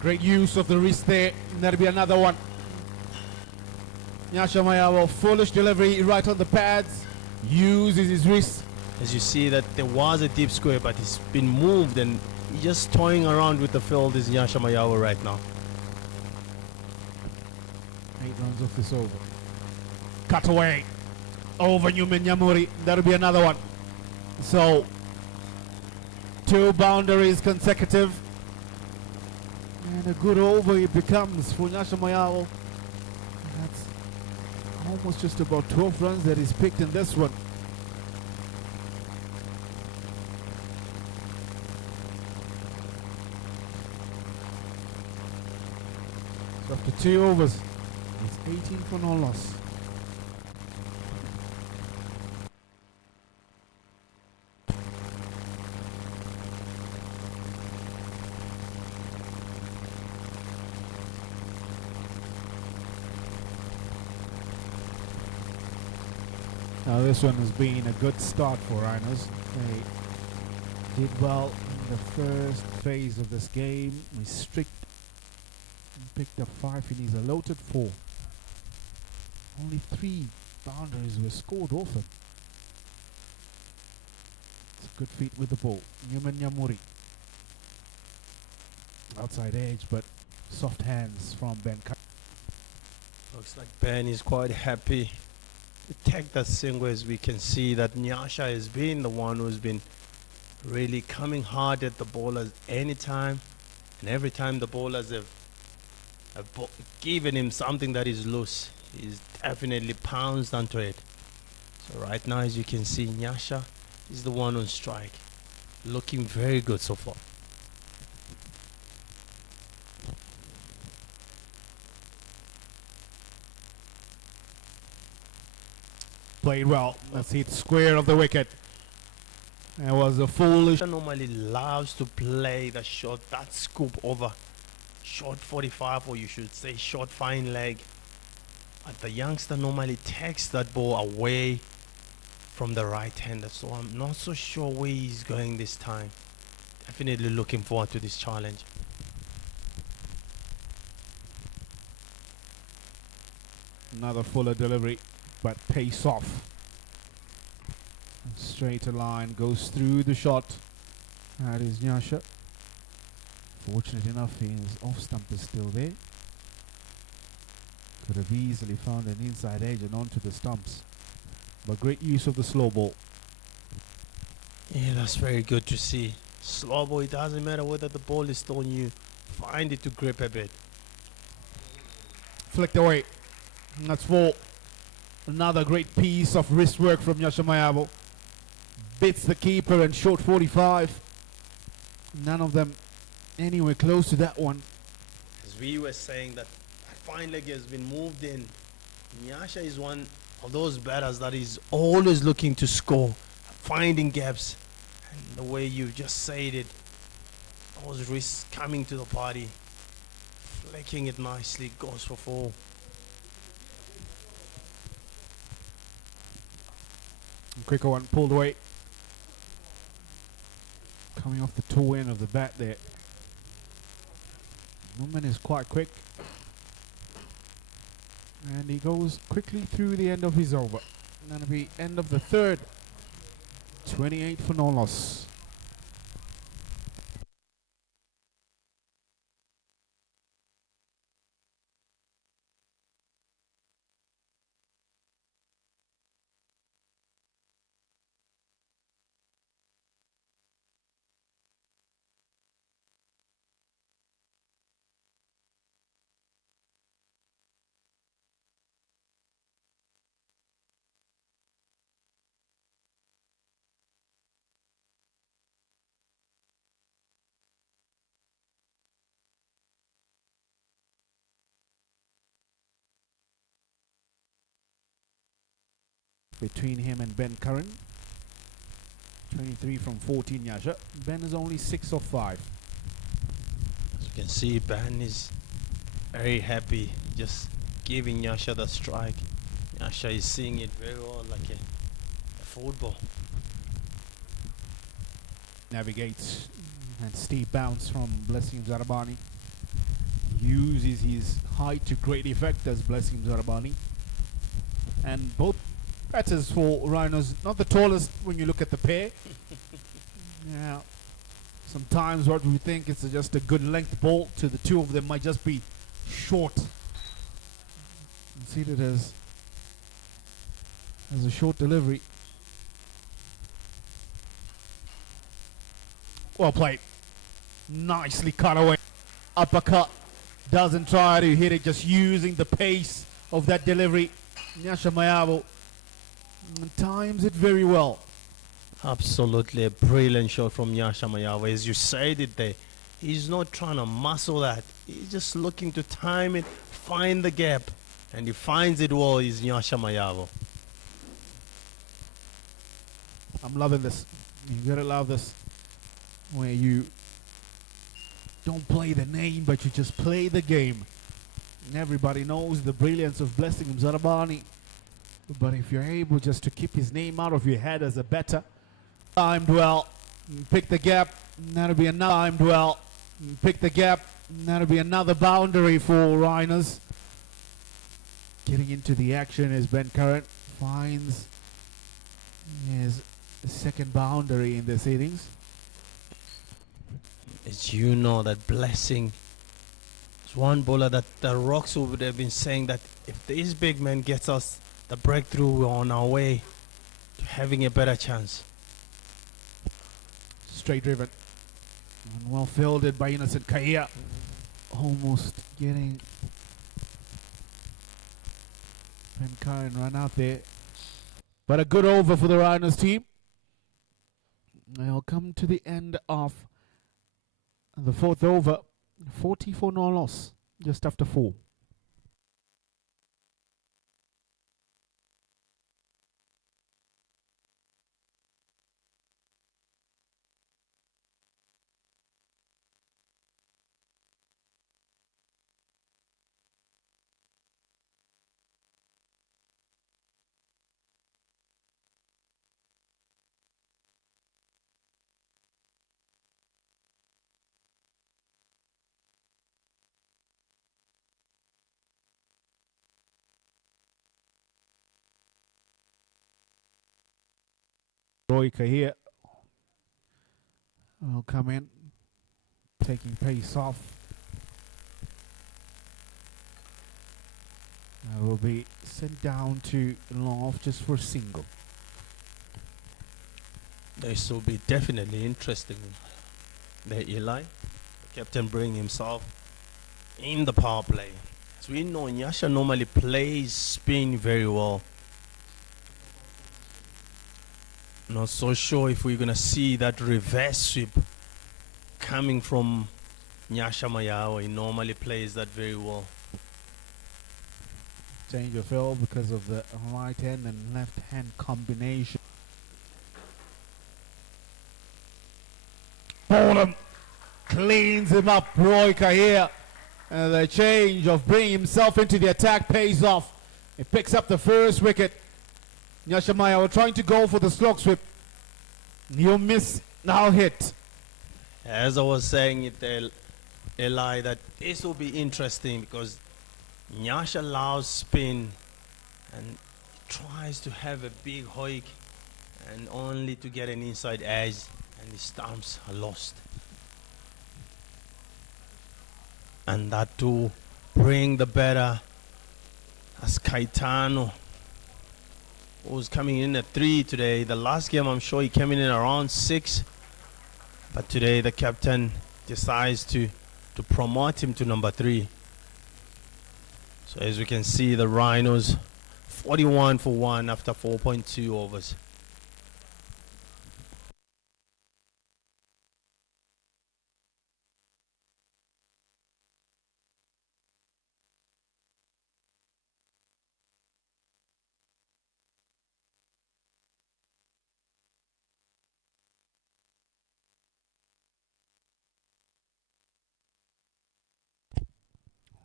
Great use of the wrist there. And that'll be another one. Nyasha Mayawa, foolish delivery right on the pads. Uses his wrist. As you see that there was a deep square, but it's been moved and he's just toying around with the field is Nyasha Mayawa right now. 8 runs off this over. Cut away. Over Newman Nyamuri. That'll be another one. So, 2 boundaries consecutive. And a good over it becomes for Nyasha Mayao. That's almost just about 12 runs that he's picked in this one. So after 2 overs, it's 18 for no loss. Now this one has been a good start for Rhinos. They did well in the first phase of this game. We strict and picked up 5 innings, allotted 4. Only 3 boundaries were scored off him. It's a good feat with the ball. Newman Nyamuri. Outside edge, but soft hands from Ben. Looks like Ben is quite happy to take that single, as we can see that Nyasha has been the one who's been really coming hard at the bowlers anytime, and every time the bowlers have given him something that is loose, he's definitely pounced onto it. So right now, as you can see, Nyasha is the one on strike, looking very good so far. Played well. That's hit square of the wicket. It was a foolish. Normally loves to play the shot, that scoop over short 45, or you should say short fine leg. But the youngster normally takes that ball away from the right-hander, so I'm not so sure where he's going this time. Definitely looking forward to this challenge. Another fuller delivery, but pace off. Straight line goes through the shot. That is Nyasha. Fortunate enough, his off stump is still there. Could have easily found an inside edge and onto the stumps. But great use of the slow ball. Yeah, that's very good to see. Slow ball, it doesn't matter whether the ball is still on you. Find it to grip a bit. Flicked away. And that's 4. Another great piece of wrist work from Nyasha Mayavo. Bits the keeper and short 45. None of them anywhere close to that one. As we were saying, that fine leg has been moved in. Nyasha is one of those batters that is always looking to score, finding gaps. And the way you just said it, those wrists coming to the party, flicking it nicely, goes for 4. Quicker one pulled away. Coming off the toe end of the bat there. Movement is quite quick. And he goes quickly through the end of his over. That'll be end of the 3rd. 28 for no loss. Between him and Ben Curran. 23 from 14 Nyasha. Ben is only 6 of 5. As you can see, Ben is very happy, just giving Nyasha the strike. Nyasha is seeing it very well, like a football. Navigates and steep bounce from Blessing Zarabani. Uses his height to great effect as Blessing Zarabani. And both batters for Rhinos, not the tallest when you look at the pair. Yeah. Sometimes what we think is just a good length ball to the two of them might just be short. See it as a short delivery. Well played. Nicely cut away. Uppercut. Doesn't try to hit it, just using the pace of that delivery. Nyasha Mayavo times it very well. Absolutely a brilliant shot from Nyasha Mayavo. As you said it there, he's not trying to muscle that. He's just looking to time it, find the gap. And he finds it well, is Nyasha Mayavo. I'm loving this. You gotta love this. Where you don't play the name, but you just play the game. And everybody knows the brilliance of Blessing Zarabani. But if you're able just to keep his name out of your head as a batter, timed well, pick the gap, that'll be another timed well, pick the gap, that'll be another boundary for Rhinos. Getting into the action as Ben Curran finds his second boundary in this innings. As you know, that Blessing is one bowler that the Rocks would have been saying that if this big man gets us the breakthrough, we're on our way to having a better chance. Straight driven. And well fielded by Innocent Kahia. Almost getting Ben Curran run out there. But a good over for the Rhinos team. They'll come to the end of the 4th over. 40 for no loss. Just after 4. Roika here will come in, taking pace off. Will be sent down to long off just for single. This will be definitely interesting. There, Eli, the captain, bring himself in the power play. As we know, Nyasha normally plays spin very well. Not so sure if we're gonna see that reverse sweep coming from Nyasha Mayawa. He normally plays that very well. Change of fill because of the right hand and left hand combination. Bonham cleans him up. Roika here. And the change of bringing himself into the attack pays off. He picks up the first wicket. Nyashamaya trying to go for the slog sweep. He'll miss, now hit. As I was saying it, Eli, that this will be interesting because Nyasha allows spin and tries to have a big hoik and only to get an inside edge, and his stumps are lost. And that to bring the better as Caetano, who's coming in at 3 today. The last game I'm sure he came in around 6, but today the captain decides to promote him to number 3. So as we can see, the Rhinos 41 for 1 after 4.2 overs.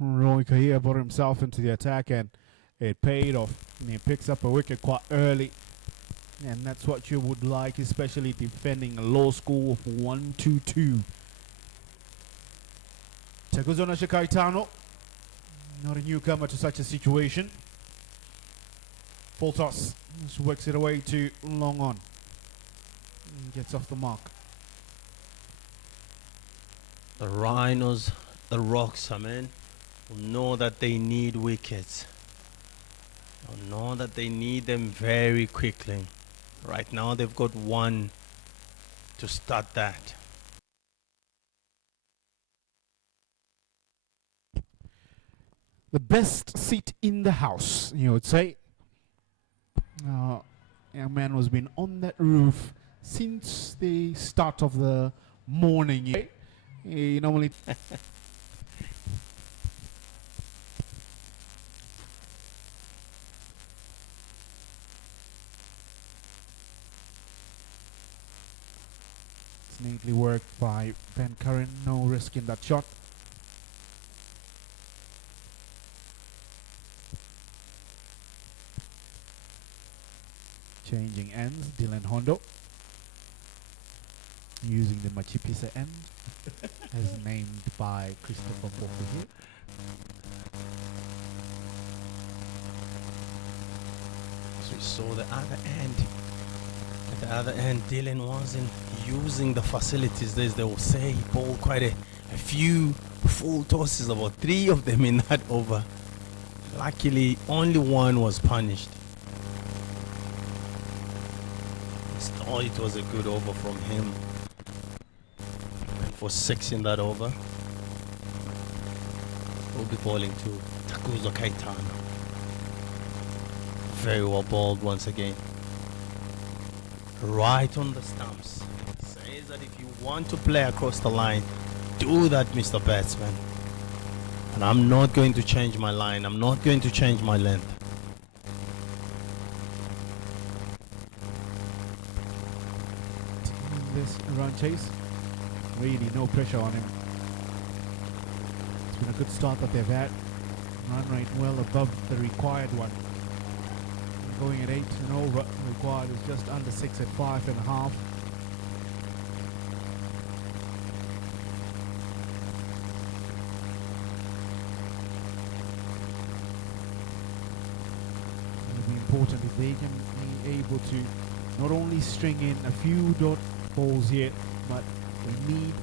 Roy Kahia brought himself into the attack and it paid off. And he picks up a wicket quite early. And that's what you would like, especially defending a low score of 1-2-2. Takuzona Shikaitano, not a newcomer to such a situation. Full toss. Just works it away to long on. And gets off the mark. The Rhinos, the Rocks, know that they need wickets. Know that they need them very quickly. Right now they've got 1 to start that. The best seat in the house, you would say. Young man has been on that roof since the start of the morning. He normally it's neatly worked by Ben Curran. No risk in that shot. Changing ends, Dylan Hondo using the Machipisa end as named by Christopher Bokuhi. So we saw the other end. At the other end, Dylan wasn't using the facilities. As they will say, he bowled quite a few full tosses, about 3 of them in that over. Luckily, only 1 was punished. Oh, it was a good over from him. Went for 6 in that over. We'll be bowling to Takuzo Caetano. Very well bowled once again. Right on the stumps. Says that if you want to play across the line, do that, Mr. Batsman. And I'm not going to change my line. I'm not going to change my length. This run chase, really no pressure on him. It's been a good start that they've had. Run rate well above the required one. Going at 8 and over, required is just under 6 at 5.5. It'll be important if they can be able to not only string in a few dot balls here, but they need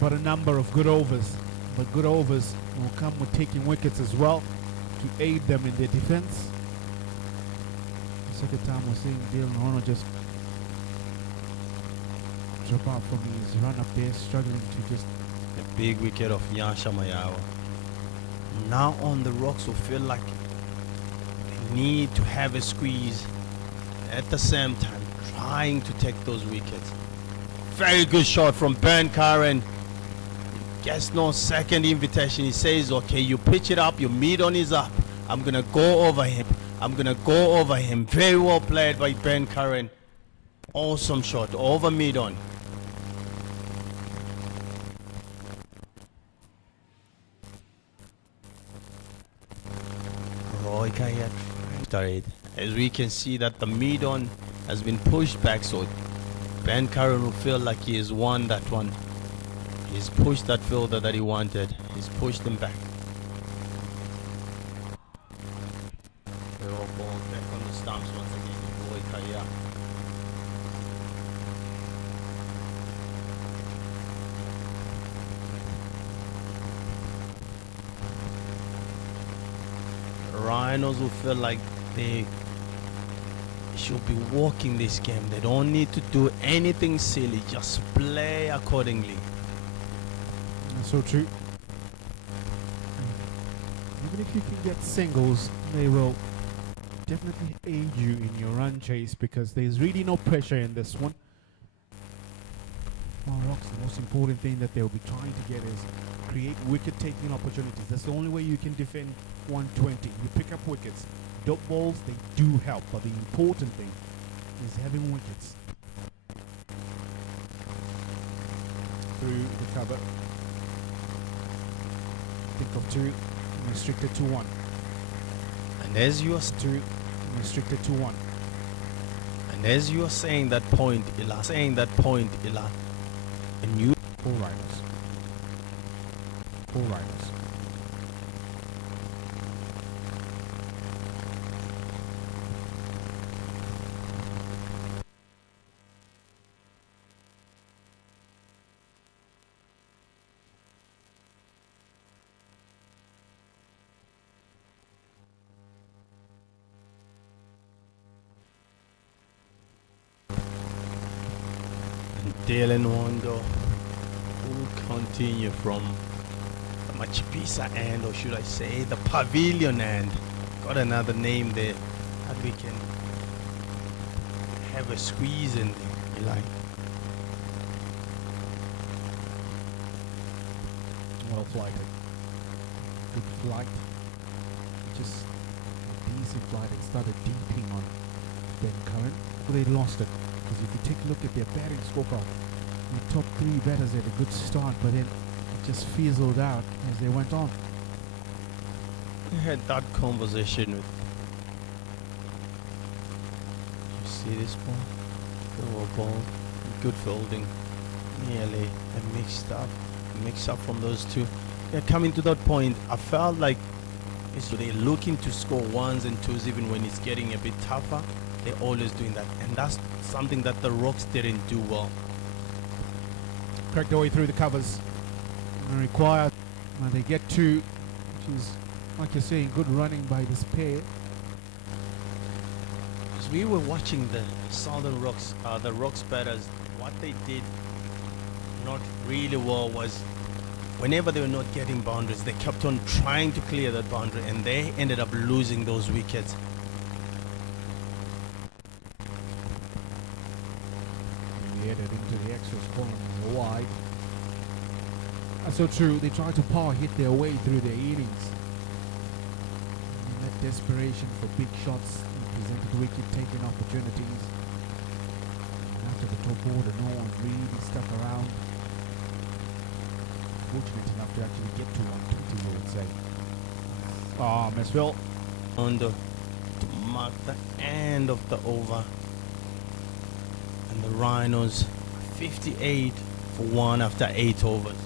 but a number of good overs. But good overs will come with taking wickets as well to aid them in their defense. The second time we're seeing Dylan Horner just drop out from his run up there, struggling to just... The big wicket of Yansha Mayawa. Now on the rocks will feel like they need to have a squeeze at the same time trying to take those wickets. Very good shot from Ben Karen. Gets no second invitation. He says, okay, you pitch it up, your mid on is up. I'm gonna go over him. I'm gonna go over him. Very well played by Ben Karen. Awesome shot over mid on. Roy Kaya started. As we can see that the mid on has been pushed back, so Ben Karen will feel like he has won that one. He's pushed that fielder that he wanted. He's pushed him back. They're all ball back on the stumps once again. Roy Kaya. Rhinos will feel like they should be walking this game. They don't need to do anything silly. Just play accordingly. That's so true. Even if you can get singles, they will definitely aid you in your run chase because there's really no pressure in this one. Well, Rocks, the most important thing that they'll be trying to get is create wicket-taking opportunities. That's the only way you can defend 120. You pick up wickets. Dot balls, they do help, but the important thing is having wickets. Through the cover. Think of 2, restricted to 1. And as you are 2, restricted to 1. and as you are saying that point, Ila, and you 4 Rhinos. 4 Rhinos. Dylan Wando will continue from the Machipisa end, or should I say the pavilion end. Got another name there that we can have a squeeze in there, Eli. Well flighted. Good flight. Just a decent flight. It started deeping on Ben Curran. But they lost it. Because if you take a look at their batting scorecard, the top 3 batters had a good start, but then it just fizzled out as they went on. We had that conversation with. You see this ball? Good ball, good fielding. Nearly a mix up from those two. Yeah, coming to that point, I felt like so they're looking to score 1s and 2s even when it's getting a bit tougher. They're always doing that, and that's something that the Rocks didn't do well. Cracked their way through the covers. And required when they get to, which is, like you're saying, good running by this pair. As we were watching the Southern Rocks, the Rocks batters, what they did not really well was whenever they were not getting boundaries, they kept on trying to clear that boundary, and they ended up losing those wickets. Headed into the extras column wide. That's so true. They try to power hit their way through their innings. In that desperation for big shots, they presented wicket-taking opportunities. And after the top order, no one really stuck around. Fortunate enough to actually get to 120, I would say. Ah, Mesville. To mark the end of the over. And the Rhinos 58 for 1 after 8 overs.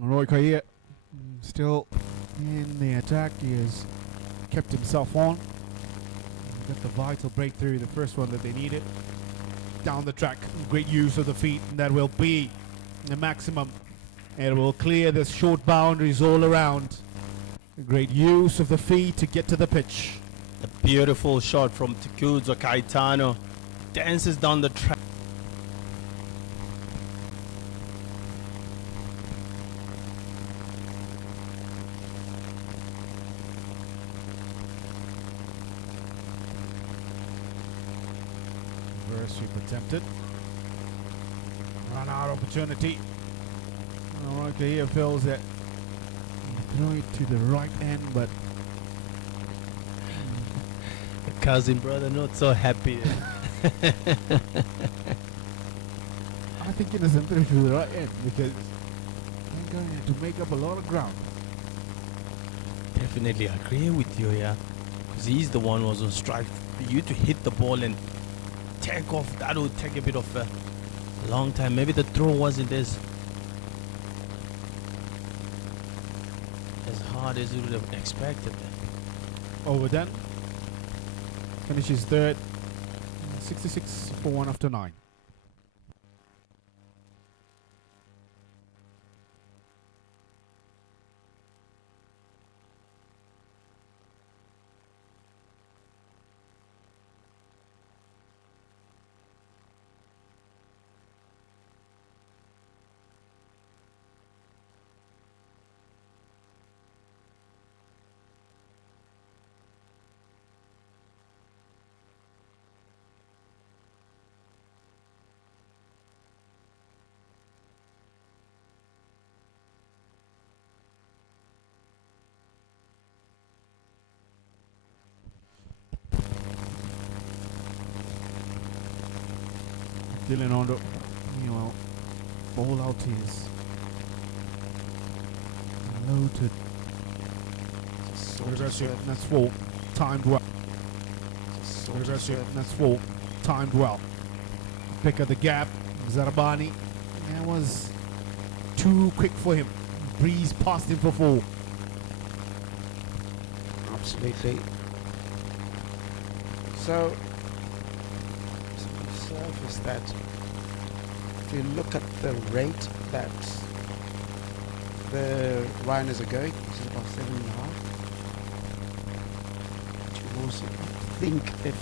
Roy Kahia still in the attack. He has kept himself on. Got the vital breakthrough, the first one that they needed. Down the track, great use of the feet, and that will be the maximum. It will clear the short boundaries all around. Great use of the feet to get to the pitch. A beautiful shot from Tukuzo Caetano. Dances down the track. First sweep attempted. Run out opportunity. Roy Kahia feels that he threw it to the right end, but Cousin brother not so happy. I think it doesn't throw it to the right end because they're going to make up a lot of ground. Definitely agree with you, yeah. Because he's the one who was on strike. For you to hit the ball and take off, that would take a bit of a long time. Maybe the throw wasn't as hard as you would have expected. Over then. Finishes third. 66 for 1 after 9. Dylan Ondo, meanwhile, ball out is loaded. That's 4. Timed well. That's 4. Timed well. Pick of the gap. Zarabani. That was too quick for him. Breeze past him for 4. Absolutely. So, surface that if you look at the rate that the Rhinos are going, which is about 7.5, you also think if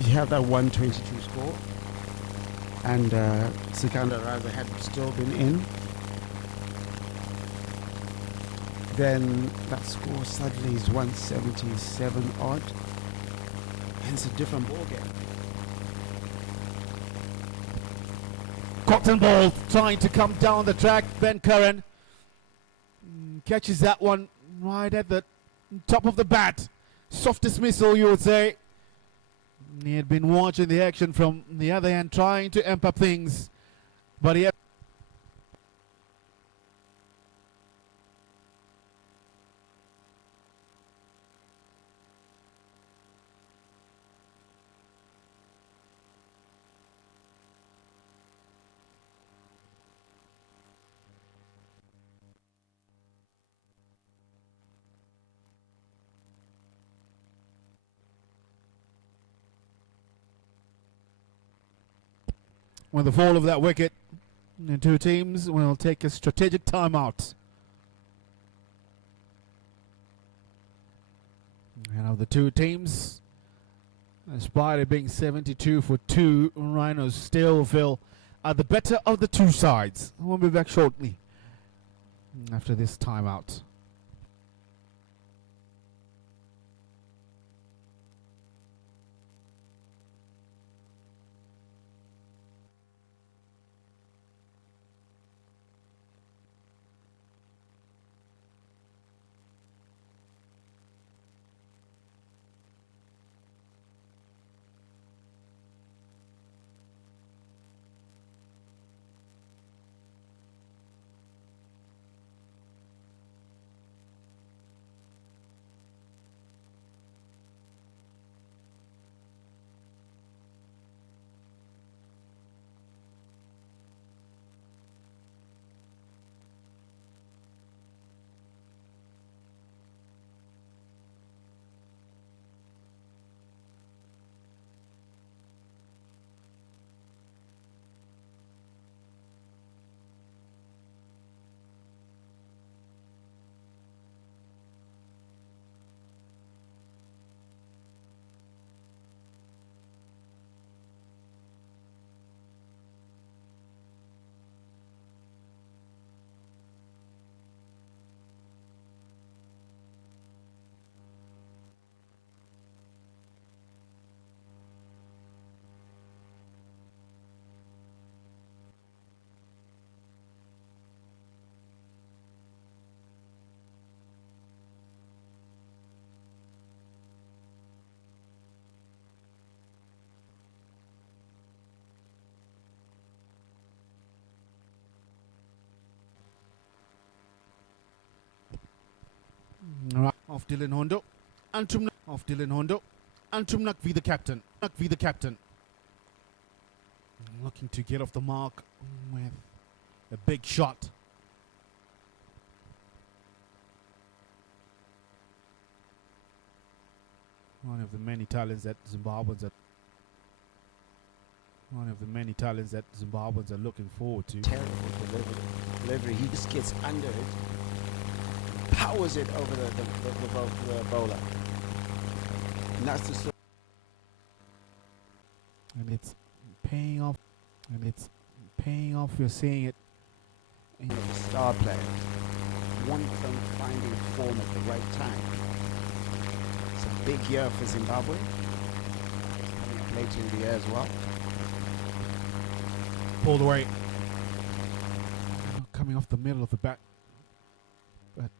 you have that 122 score and Sikandar Raza had still been in, then that score suddenly is 177 odd, and it's a different ball game. Cotton ball trying to come down the track. Ben Curran catches that one right at the top of the bat. Soft dismissal, you would say. He had been watching the action from the other end, trying to amp up things, but he had with the fall of that wicket, the two teams will take a strategic timeout. And of the two teams, despite it being 72 for 2, Rhinos still feel are the better of the two sides. We'll be back shortly after this timeout. of Dylan Hondo. Antrum of Dylan Hondo. Antrum Nakvi the captain. Nakvi the captain. Looking to get off the mark with a big shot. One of the many talents that Zimbabweans are looking forward to. Terrible delivery. He just gets under it, powers it over the bowler. And that's the sort. And it's paying off. You're seeing it. Of the star players. One of them finding form at the right time. It's a big year for Zimbabwe. Coming up later in the year as well. Pulled away. Coming off the middle of the bat. But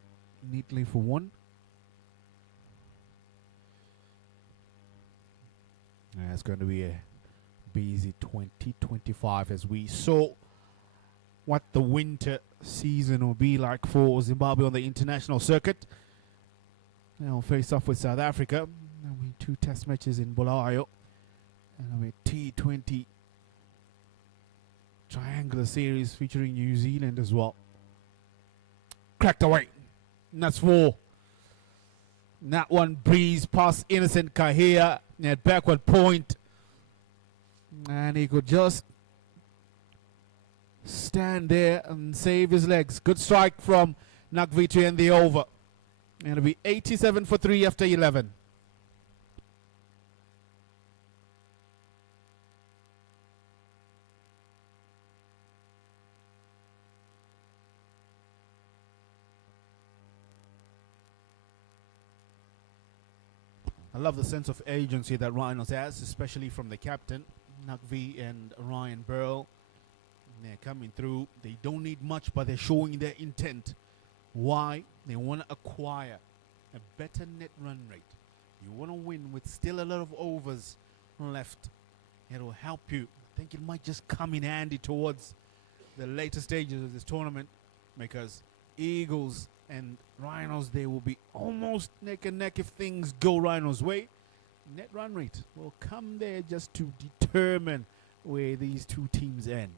neatly for one. Yeah, it's going to be a busy 2025 as we saw what the winter season will be like for Zimbabwe on the international circuit. They'll face off with South Africa. There'll be 2 test matches in Bulawayo. And there'll be a T20 triangular series featuring New Zealand as well. Cracked away. And that's 4. And that one breezed past Innocent Kahia at backward point. And he could just stand there and save his legs. Good strike from Nakvi to end the over. And it'll be 87 for 3 after 11. I love the sense of agency that Rhinos has, especially from the captain, Nakvi and Ryan Burl. They're coming through. They don't need much, but they're showing their intent. Why? They want to acquire a better net run rate. You want to win with still a lot of overs left. It will help you. I think it might just come in handy towards the later stages of this tournament, because Eagles and Rhinos, they will be almost neck and neck if things go Rhinos' way. Net run rate will come there just to determine where these two teams end.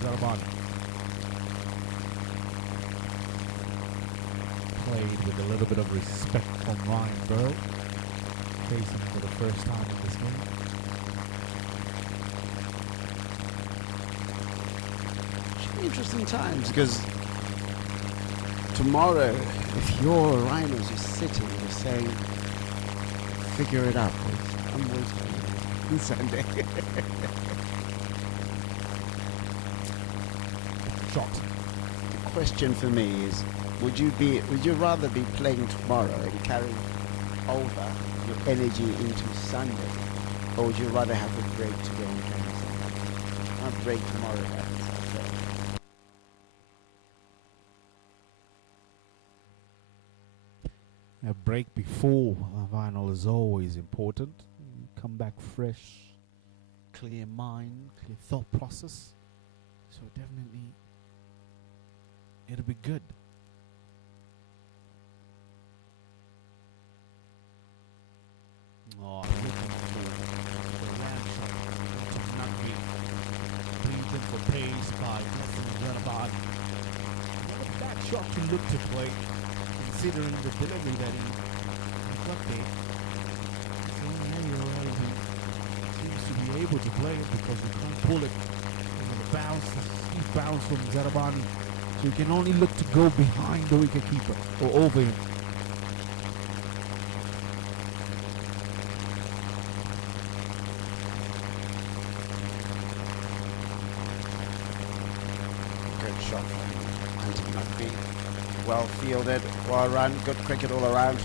Zaraban played with a little bit of respect from Ryan Burl, facing for the first time in this game. Interesting times, because tomorrow, if your Rhinos are sitting, you're saying, figure it out, please. I'm waiting for you on Sunday. Shot. The question for me is, would you rather be playing tomorrow and carrying over your energy into Sunday, or would you rather have a break to go and play Sunday? Not break tomorrow, that is Sunday. A break before a final is always important. Come back fresh, clear mind, clear thought process. So definitely, it'll be good. Oh, looking for the land shot. Just not beaten for pace by Zaraban. Not a bad shot to look to play, considering the delivery that he got there. So he seems to be able to play it because he can't pull it. The bounce from Zarabani. So you can only look to go behind the wicketkeeper or over him. Good shot from Anthony McBee. Well fielded, well run, good cricket all around.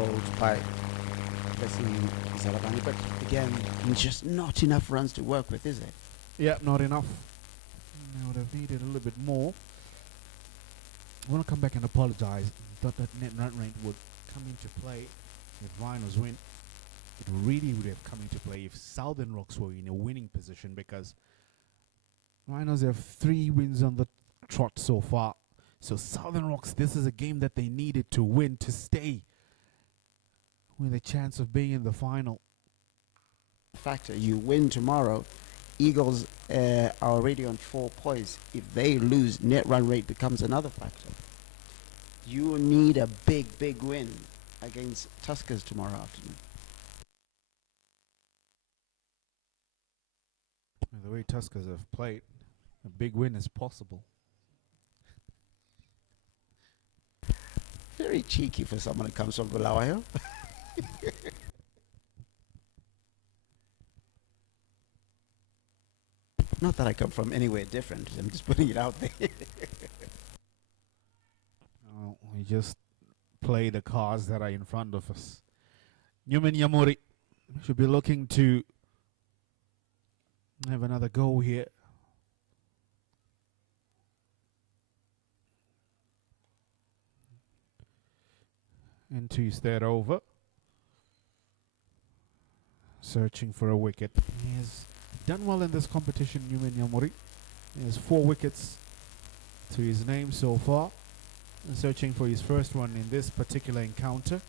bowled by Blessing Zalabani, but again, just not enough runs to work with, is it? Yeah, not enough. I would have needed a little bit more. I want to come back and apologize. Thought that net run rate would come into play if Rhinos win. It really would have come into play if Southern Rocks were in a winning position, because Rhinos have 3 wins on the trot so far. So Southern Rocks, this is a game that they needed to win to stay with a chance of being in the final. Factor, you win tomorrow, Eagles are already on 4 points. If they lose, net run rate becomes another factor. You need a big win against Tuskers tomorrow afternoon. The way Tuskers have played, a big win is possible. Very cheeky for someone who comes from Bulawayo. Not that I come from anywhere different. I'm just putting it out there. We just play the cards that are in front of us. Newman Yamuri should be looking to have another go here. Into his third over. Searching for a wicket. He has done well in this competition, Newman Yamuri. He has 4 wickets to his name so far. And searching for his first one in this particular encounter.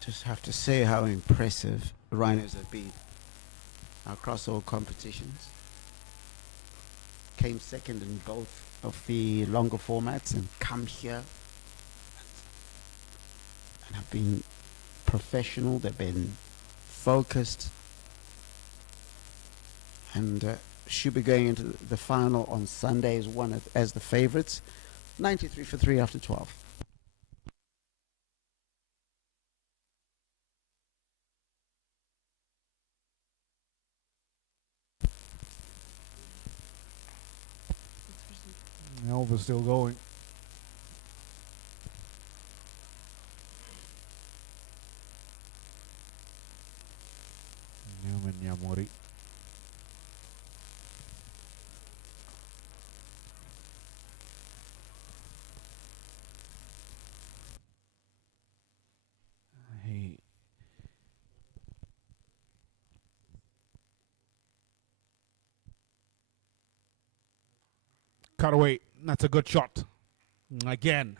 Just have to say how impressive Rhinos have been across all competitions. Came second in both of the longer formats and come here and have been professional. They've been focused and should be going into the final on Sunday as the favourites. 93 for 3 after 12. The over still going. Newman Yamuri. He cut away. That's a good shot. Again,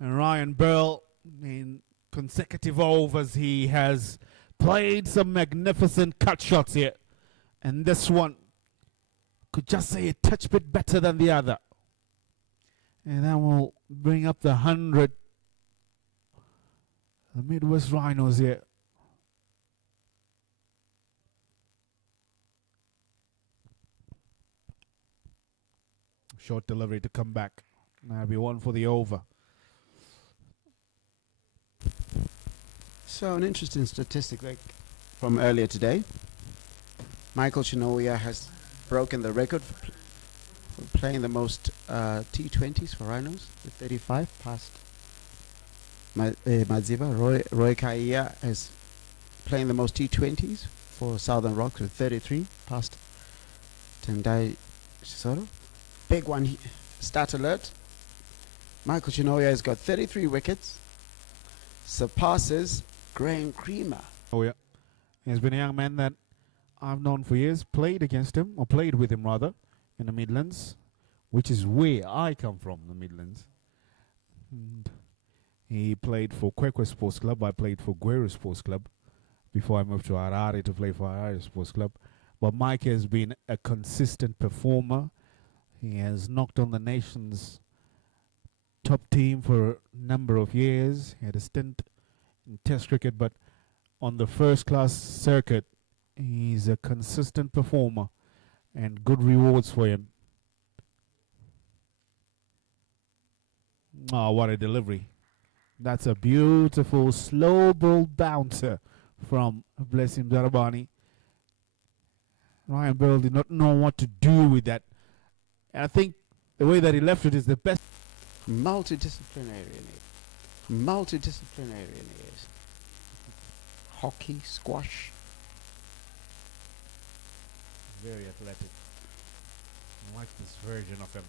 and Ryan Burl, in consecutive overs, he has played some magnificent cut shots here. And this one could just say a touch bit better than the other. And that will bring up the 100. The Midwest Rhinos here. Short delivery to come back. That'll be 1 for the over. So an interesting statistic from earlier today. Michael Chinoya has broken the record for playing the most T20s for Rhinos with 35, past Madziva. Roy Kaia is playing the most T20s for Southern Rocks with 33, past Tendai Shisoro. Big one, start alert. Michael Chinoya has got 33 wickets, surpasses Graham Creamer. Oh yeah, he's been a young man that I've known for years, played against him, or played with him rather, in the Midlands, which is where I come from, the Midlands. And he played for Kwekwe Sports Club. I played for Gweru Sports Club before I moved to Harare to play for Harare Sports Club. But Mike has been a consistent performer. He has knocked on the nation's top team for a number of years. He had a stint in Test cricket, but on the first-class circuit, he's a consistent performer and good rewards for him. Oh, what a delivery. That's a beautiful slow ball bouncer from Blessing Darabani. Ryan Burl did not know what to do with that. And I think the way that he left it is the best. Multidisciplinarian. Multidisciplinarian he is. Hockey, squash. Very athletic. I like this version of him.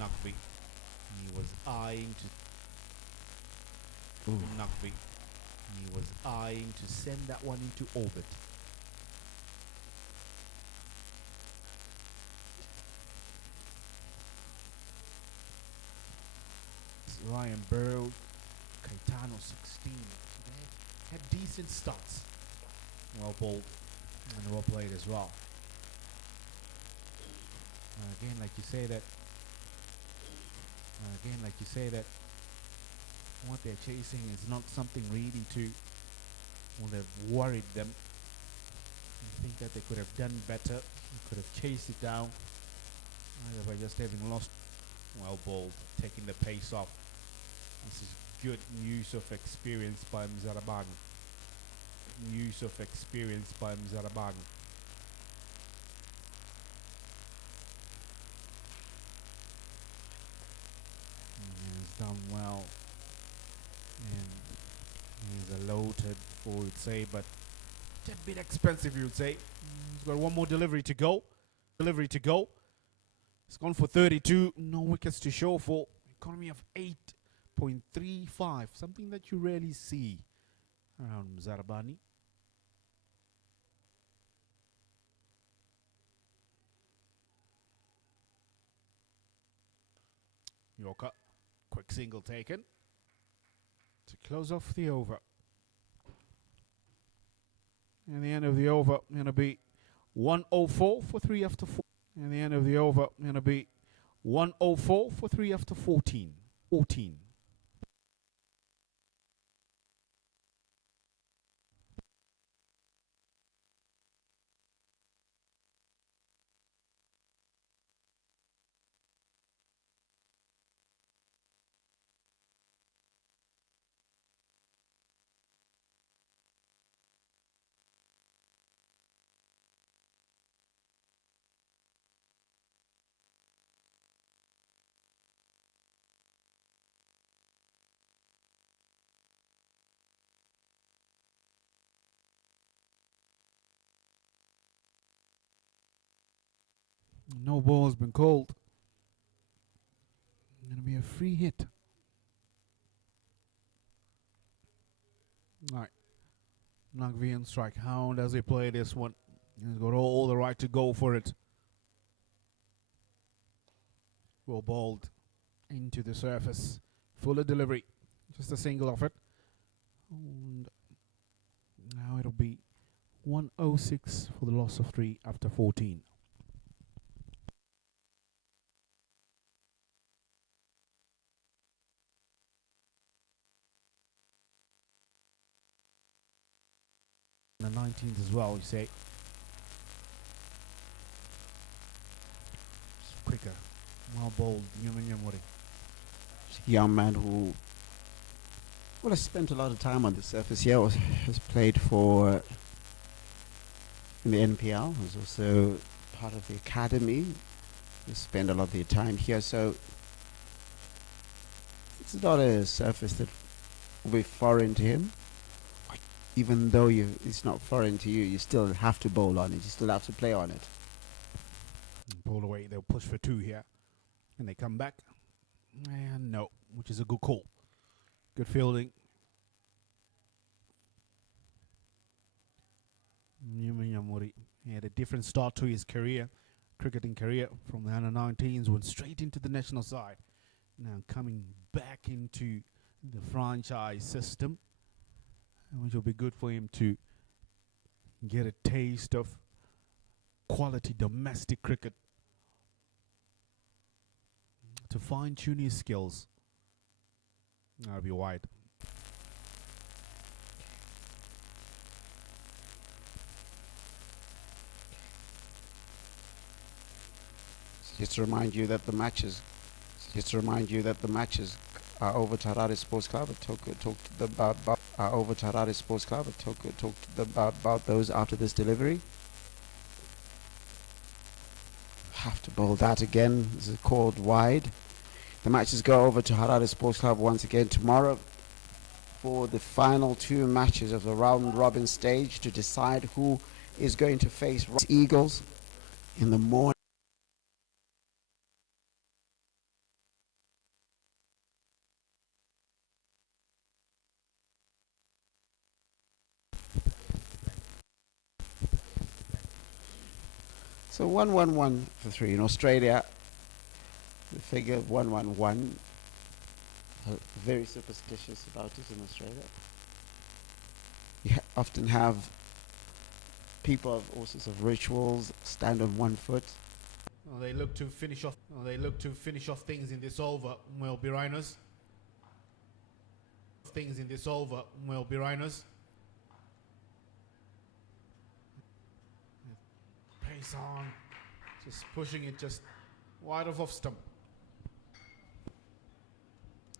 Nugby. He was eyeing to Nugby. He was eyeing to send that one into orbit. Ryan Burrow, Caetano 16. So they had decent starts. Well bowled and well played as well. Again, like you say that what they're chasing is not something really to would have worried them. I think that they could have done better. They could have chased it down. Either by just having lost. Well bowled, taking the pace off. This is good use of experience by Mzarabani. Use of experience by Mzarabani. He's done well. And he's a loaded forward, say, but a bit expensive, you would say. He's got one more delivery to go. It's gone for 32. No wickets to show for. Economy of 8.35. Something that you rarely see around Mzarabani. Yorker. Quick single taken to close off the over. And the end of the over going to be 104 for 3 after 4. And the end of the over going to be 104 for 3 after 14. 14. No ball has been called. Going to be a free hit. All right. Nagvi and strike. How does he play this one? He's got all the right to go for it. Well balled into the surface. Fuller delivery. Just a single of it. And now it'll be 106 for the loss of 3 after 14. The 19th as well, you say. It's quicker. Well bowled. Young man who has spent a lot of time on the surface here. Has played for in the NPL. Was also part of the academy. He spent a lot of the time here. So it's not a surface that will be foreign to him. Even though it's not foreign to you, you still have to bowl on it. You still have to play on it. Bowl away. They'll push for 2 here. And they come back. And no, which is a good call. Good fielding. Nyamuri. He had a different start to his career, cricketing career, from the under-19s, went straight into the national side. Now coming back into the franchise system, which will be good for him to get a taste of quality domestic cricket, to fine-tune his skills. That'll be wide. Just to remind you that the matches over to Harare Sports Club and talked over to Harare Sports Club and talked about those after this delivery. Have to bowl that again. This is called wide. The matches go over to Harare Sports Club once again tomorrow for the final 2 matches of the round robin stage to decide who is going to face Eagles in the morning. So 1-1-1 for 3 in Australia. The figure of 1-1-1. Very superstitious about it in Australia. You often have people of all sorts of rituals, stand on 1 foot. They look to finish off. They look to finish off things in this over. Will be Rhinos. Things in this over. Will be Rhinos. Pace on, just pushing it just wide off stump.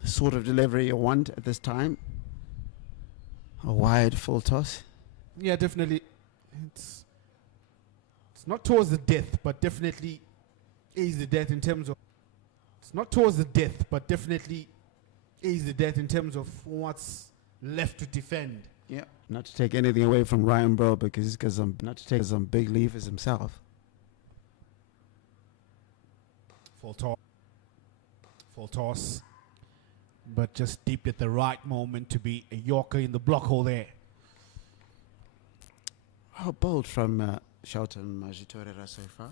The sort of delivery you want at this time. A wide full toss. Yeah, definitely. It's not towards the death, but definitely is the death in terms of. It's not towards the death, but definitely is the death in terms of what's left to defend. Yeah. Not to take anything away from Ryan Bro, because not to take some big levers himself. Full toss, but just deep at the right moment to be a Yorker in the block hole there. How bold from Shelton Majitorera so far.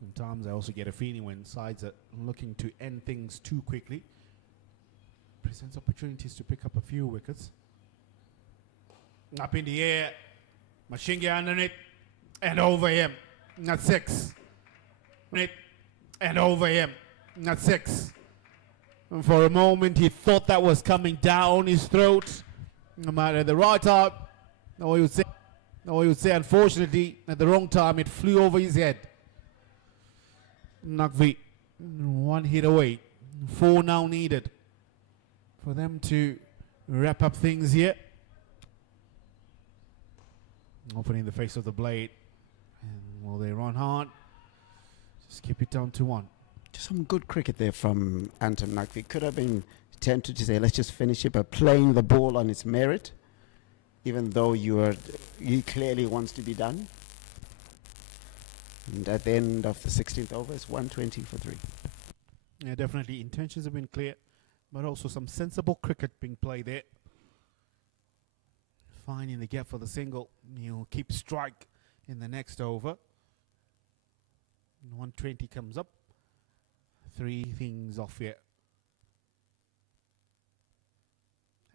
Sometimes I also get a feeling when sides are looking to end things too quickly, presents opportunities to pick up a few wickets. Up in the air, Mashinga underneath, and over him. Not 6. And over him. Not 6. And for a moment he thought that was coming down his throat. No matter the right time, no, he would say unfortunately at the wrong time it flew over his head. Nakvi, 1 hit away. 4 now needed for them to wrap up things here. Opening the face of the blade. And will they run hard? Just keep it down to 1. Just some good cricket there from Anton Nakvi. Could have been tempted to say, let's just finish it by playing the ball on its merit, even though he clearly wants to be done. And at the end of the 16th over, it's 120 for 3. Yeah, definitely. Intentions have been clear, but also some sensible cricket being played there. Finding the gap for the single. He'll keep strike in the next over. 120 comes up. 3 things off here.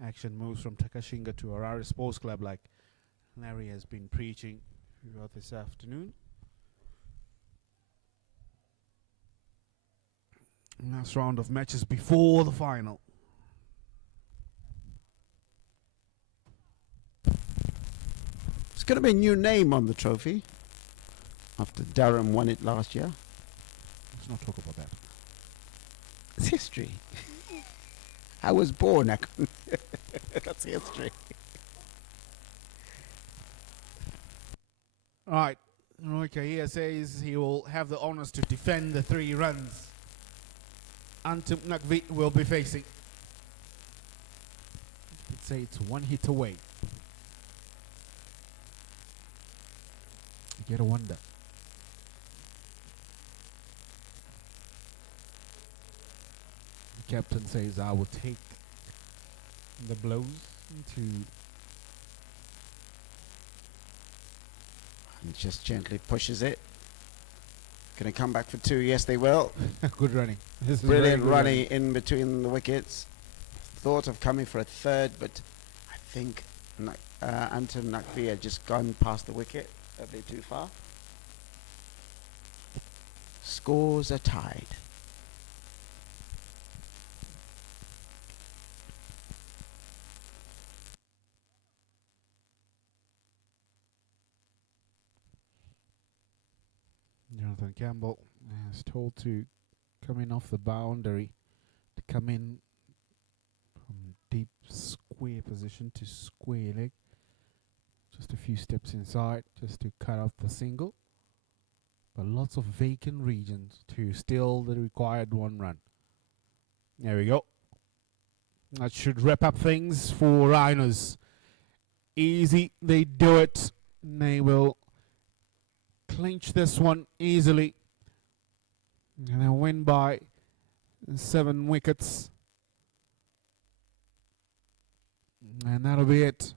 Action moves from Takashinga to Harare Sports Club like Larry has been preaching throughout this afternoon. Last round of matches before the final. It's going to be a new name on the trophy after Durham won it last year. Let's not talk about that. It's history. I was born. That's history. All right. Okay, here says he will have the honors to defend the 3 runs. Antum Nakvi will be facing. Let's say it's 1 hit away. You get a wonder. The captain says, I will take the blows to. And just gently pushes it. Going to come back for 2. Yes, they will. Good running. This is Brilliant very good running in between the wickets. Thought of coming for a 3rd, but I think Anton Nakvi had just gone past the wicket a bit too far. Scores are tied. Jonathan Campbell is told to come in off the boundary, to come in from deep square position to square leg. Just a few steps inside just to cut out the single. But lots of vacant regions to steal the required 1 run. There we go. That should wrap up things for Rhinos. Easy, they do it. They will clinch this one easily. And they'll win by 7 wickets. And that'll be it.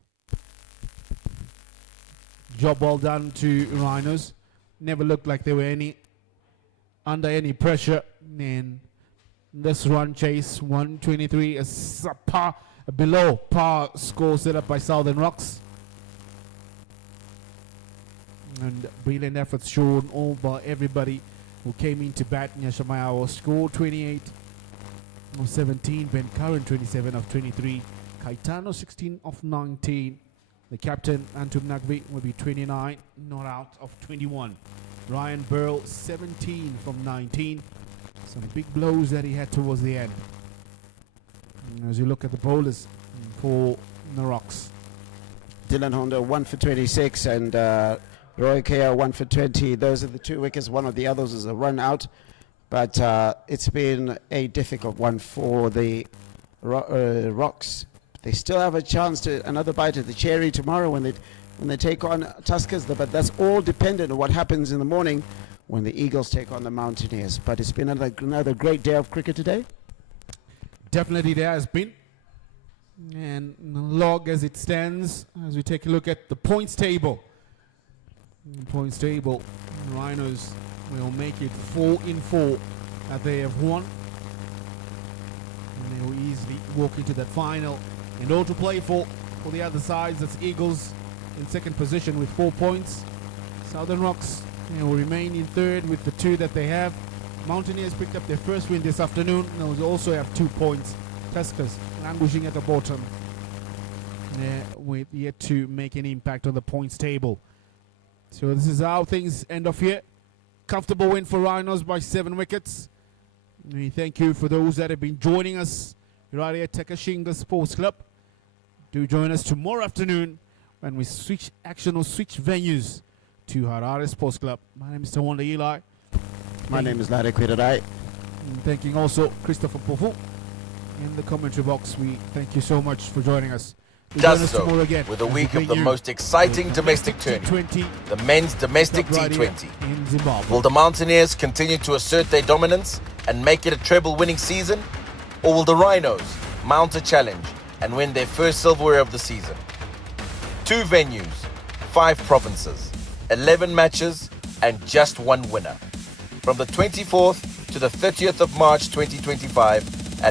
Job well done to Rhinos. Never looked like they were under any pressure. And this run chase, 123, a below par score set up by Southern Rocks. And brilliant efforts shown all by everybody who came into bat. Nyashamayawa scored 28 of 17, Ben Curran 27 of 23, Kaitano 16 of 19. The captain, Antum Nagbi, will be 29, not out of 21. Ryan Burrell 17 from 19. Some big blows that he had towards the end. And as you look at the bowlers for the Rocks. Dylan Honda 1 for 26 and Roy Kea 1 for 20. Those are the 2 wickets. One of the others is a run out. But it's been a difficult one for the Rocks. They still have a chance to another bite of the cherry tomorrow when they take on Tuskers. But that's all dependent on what happens in the morning when the Eagles take on the Mountaineers. But it's been another great day of cricket today. Definitely there has been. And the log as it stands, as we take a look at the points table. Rhinos will make it 4 in 4 that they have won. And they will easily walk into that final. And all to play for the other sides. That's Eagles in second position with 4 points. Southern Rocks will remain in third with the 2 that they have. Mountaineers picked up their first win this afternoon. They also have 2 points. Tuskers languishing at the bottom. With yet to make an impact on the points table. So this is how things end off here. Comfortable win for Rhinos by 7 wickets. We thank you for those that have been joining us right here at Takashinga Sports Club. Do join us tomorrow afternoon when we switch venues to Harare Sports Club. My name is Tawanda Eli. My name is Lade Kwiradai. Thanking also Christopher Pofu in the commentary box. We thank you so much for joining us. Does so with a week of the most exciting domestic tournament, the men's domestic T20. In Zimbabwe. Will the Mountaineers continue to assert their dominance and make it a treble-winning season? Or will the Rhinos mount a challenge and win their first silverware of the season? 2 venues, 5 provinces, 11 matches, and just 1 winner. From the 24th to the 30th of March 2025,